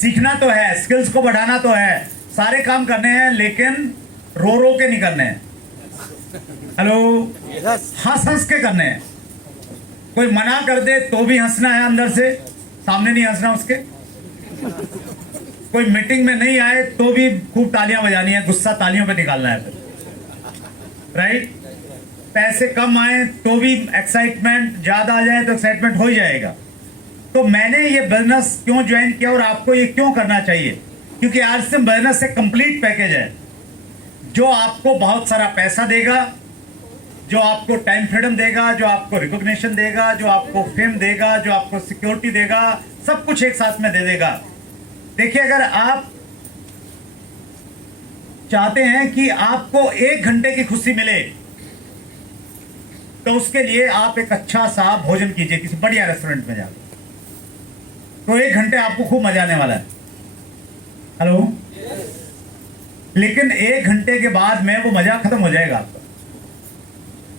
सीखना तो है, स्किल्स को बढ़ाना तो है, सारे काम करने हैं, लेकिन रो रो के नहीं करने हैं। हेलो, हंस हंस के करने हैं। कोई मना कर दे तो भी हंसना है अंदर से, सामने नहीं हंसना उसके। कोई मीटिंग में नहीं आए तो भी खूब तालियां बजानी है, गुस्सा तालियों पे निकालना है फिर। राइट। पैसे कम आए तो भी एक्साइटमेंट, ज्यादा आ जाए तो एक्साइटमेंट हो ही जाएगा। तो मैंने ये बिजनेस क्यों ज्वाइन किया और आपको ये क्यों करना चाहिए? क्योंकि आरसीएम बिजनेस एक कंप्लीट पैकेज है जो आपको बहुत सारा पैसा देगा, जो आपको टाइम फ्रीडम देगा, जो आपको रिकॉग्निशन देगा, जो आपको फेम देगा, जो आपको सिक्योरिटी देगा, सब कुछ एक साथ में दे देगा। देखिए, अगर आप चाहते हैं कि आपको 1 घंटे की खुशी मिले तो उसके लिए आप एक अच्छा सा भोजन कीजिए किसी बढ़िया रेस्टोरेंट में जाकर, तो 1 घंटे आपको खूब मजा आने वाला है। हेलो, लेकिन 1 घंटे के बाद में वो मजा खत्म हो जाएगा आपका।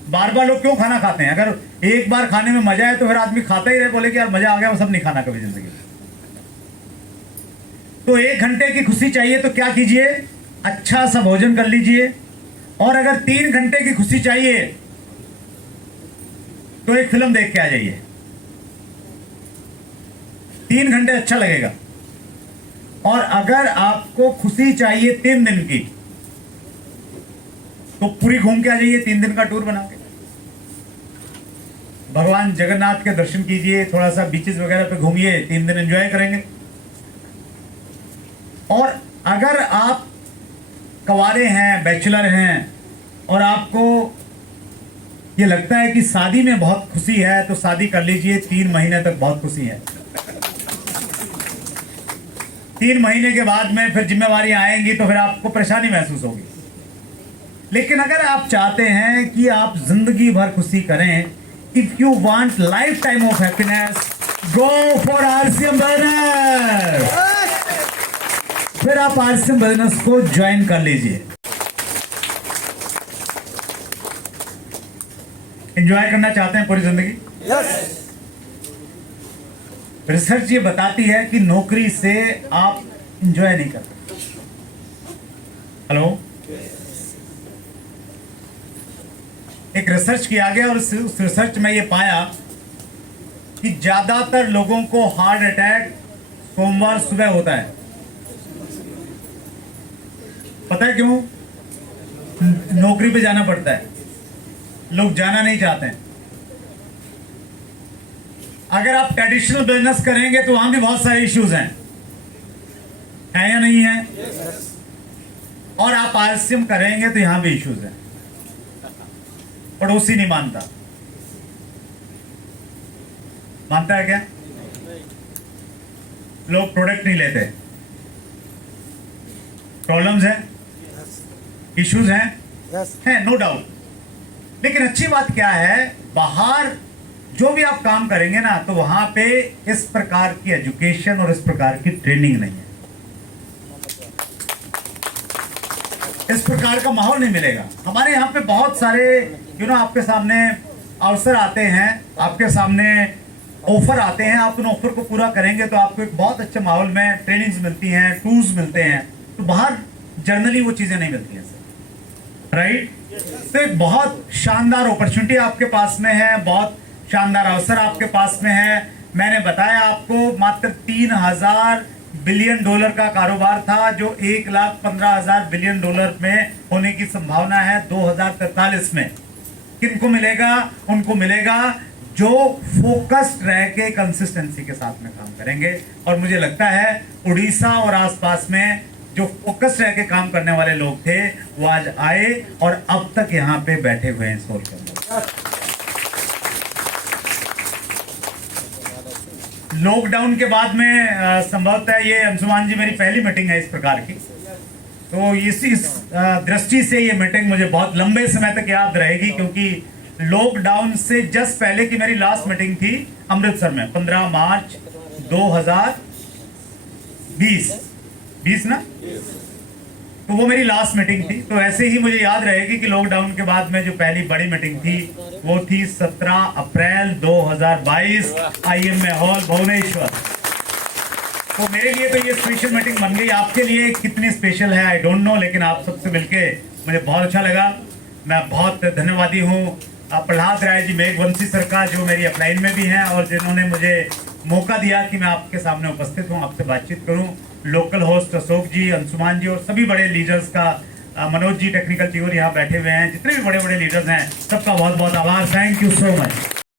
बार बार लोग क्यों खाना खाते हैं? अगर एक बार खाने में मजा है तो फिर आदमी खाता ही रहे, बोले कि यार मजा आ गया, वो सब नहीं खाना कभी जिंदगी में। तो 1 घंटे की खुशी चाहिए तो क्या कीजिए, अच्छा सा भोजन कर लीजिए। और अगर 3 घंटे की खुशी चाहिए तो एक फिल्म देख के आ जाइए, 3 घंटे अच्छा लगेगा। और अगर आपको खुशी चाहिए 3 दिन की तो पूरी घूम के आ जाइए, 3 दिन का टूर बना के। भगवान जगन्नाथ के दर्शन कीजिए, थोड़ा सा बीचेस वगैरह पे घूमिए, 3 दिन एंजॉय करेंगे। और अगर आप कवारे हैं, बैचलर हैं और आपको ये लगता है कि शादी में बहुत खुशी है तो शादी कर लीजिए, 3 महीने तक बहुत खुशी है। 3 महीने के बाद में फिर जिम्मेवारी आएंगी तो फिर आपको परेशानी महसूस होगी। लेकिन अगर आप चाहते हैं कि आप जिंदगी भर खुशी करें, if you want life time of happiness, go for RCM business. फिर आप आरसीएम बिजनेस को ज्वाइन कर लीजिए। एंजॉय करना चाहते हैं पूरी जिंदगी? यस। रिसर्च ये बताती है कि नौकरी से आप एंजॉय नहीं करते। हेलो, एक रिसर्च किया गया और उस रिसर्च में ये पाया कि ज्यादातर लोगों को हार्ट अटैक सोमवार सुबह होता है। पता है क्यों? नौकरी पे जाना पड़ता है, लोग जाना नहीं चाहते हैं। अगर आप ट्रेडिशनल बिजनेस करेंगे तो वहां भी बहुत सारे इश्यूज हैं, है या नहीं है? और आप आरसीएम करेंगे तो यहां भी इश्यूज हैं। पड़ोसी नहीं मानता, मानता है क्या? लोग प्रोडक्ट नहीं लेते, प्रॉब्लम्स हैं, इश्यूज हैं, है नो डाउट। लेकिन अच्छी बात क्या है, बाहर जो भी आप काम करेंगे ना तो वहां पे इस प्रकार की एजुकेशन और इस प्रकार की ट्रेनिंग नहीं है, इस प्रकार का माहौल नहीं मिलेगा। हमारे यहाँ पे बहुत सारे आपके सामने अवसर आते हैं आपके सामने, ऑफर आते हैं, आप उन ऑफर को पूरा करेंगे तो आपको एक बहुत अच्छे माहौल में ट्रेनिंग्स मिलती हैं, टूल्स मिलते हैं, तो बाहर जनरली वो चीजें नहीं मिलती हैं सर, राइट? तो एक बहुत शानदार अपॉर्चुनिटी आपके पास में है, बहुत शानदार अवसर आपके पास में है। मैंने बताया आपको मात्र 3,000 बिलियन डॉलर का कारोबार था जो 1,15,000 बिलियन डॉलर में होने की संभावना है 2043 में। किनको मिलेगा? उनको मिलेगा जो फोकस्ड रह के कंसिस्टेंसी के साथ में काम करेंगे। और मुझे लगता है उड़ीसा और आसपास में जो फोकस्ड रह के काम करने वाले लोग थे वो आज आए और अब तक यहाँ पे बैठे हुए हैं सोल के अंदर। लॉकडाउन के बाद में संभवतः ये अंशुमान जी मेरी पहली मीटिंग है इस प्रकार की, तो इस दृष्टि से ये मीटिंग मुझे बहुत लंबे समय तक याद रहेगी, क्योंकि लॉकडाउन से जस्ट पहले की मेरी लास्ट मीटिंग थी अमृतसर में 15 मार्च 2020 ना, तो वो मेरी लास्ट मीटिंग थी। तो ऐसे ही मुझे याद रहेगी कि लॉकडाउन के बाद में जो पहली बड़ी मीटिंग थी वो थी 17 अप्रैल 2022 IMA हॉल भुवनेश्वर। तो मेरे लिए तो ये स्पेशल मीटिंग बन गई। आपके लिए कितनी स्पेशल है आई डोंट नो, लेकिन आप सबसे मिलके मुझे बहुत अच्छा लगा। मैं बहुत धन्यवादी हूँ प्रहलाद राय जी मेघवंशी सर का, जो मेरी अपलाइन में भी हैं और जिन्होंने मुझे मौका दिया कि मैं आपके सामने उपस्थित हूँ, आपसे बातचीत करूँ। लोकल होस्ट अशोक जी, अंशुमान जी और सभी बड़े लीडर्स का, मनोज जी टेक्निकल टीम यहाँ बैठे हुए हैं, जितने भी बड़े बड़े लीडर्स हैं सबका बहुत बहुत आभार। Thank you so much.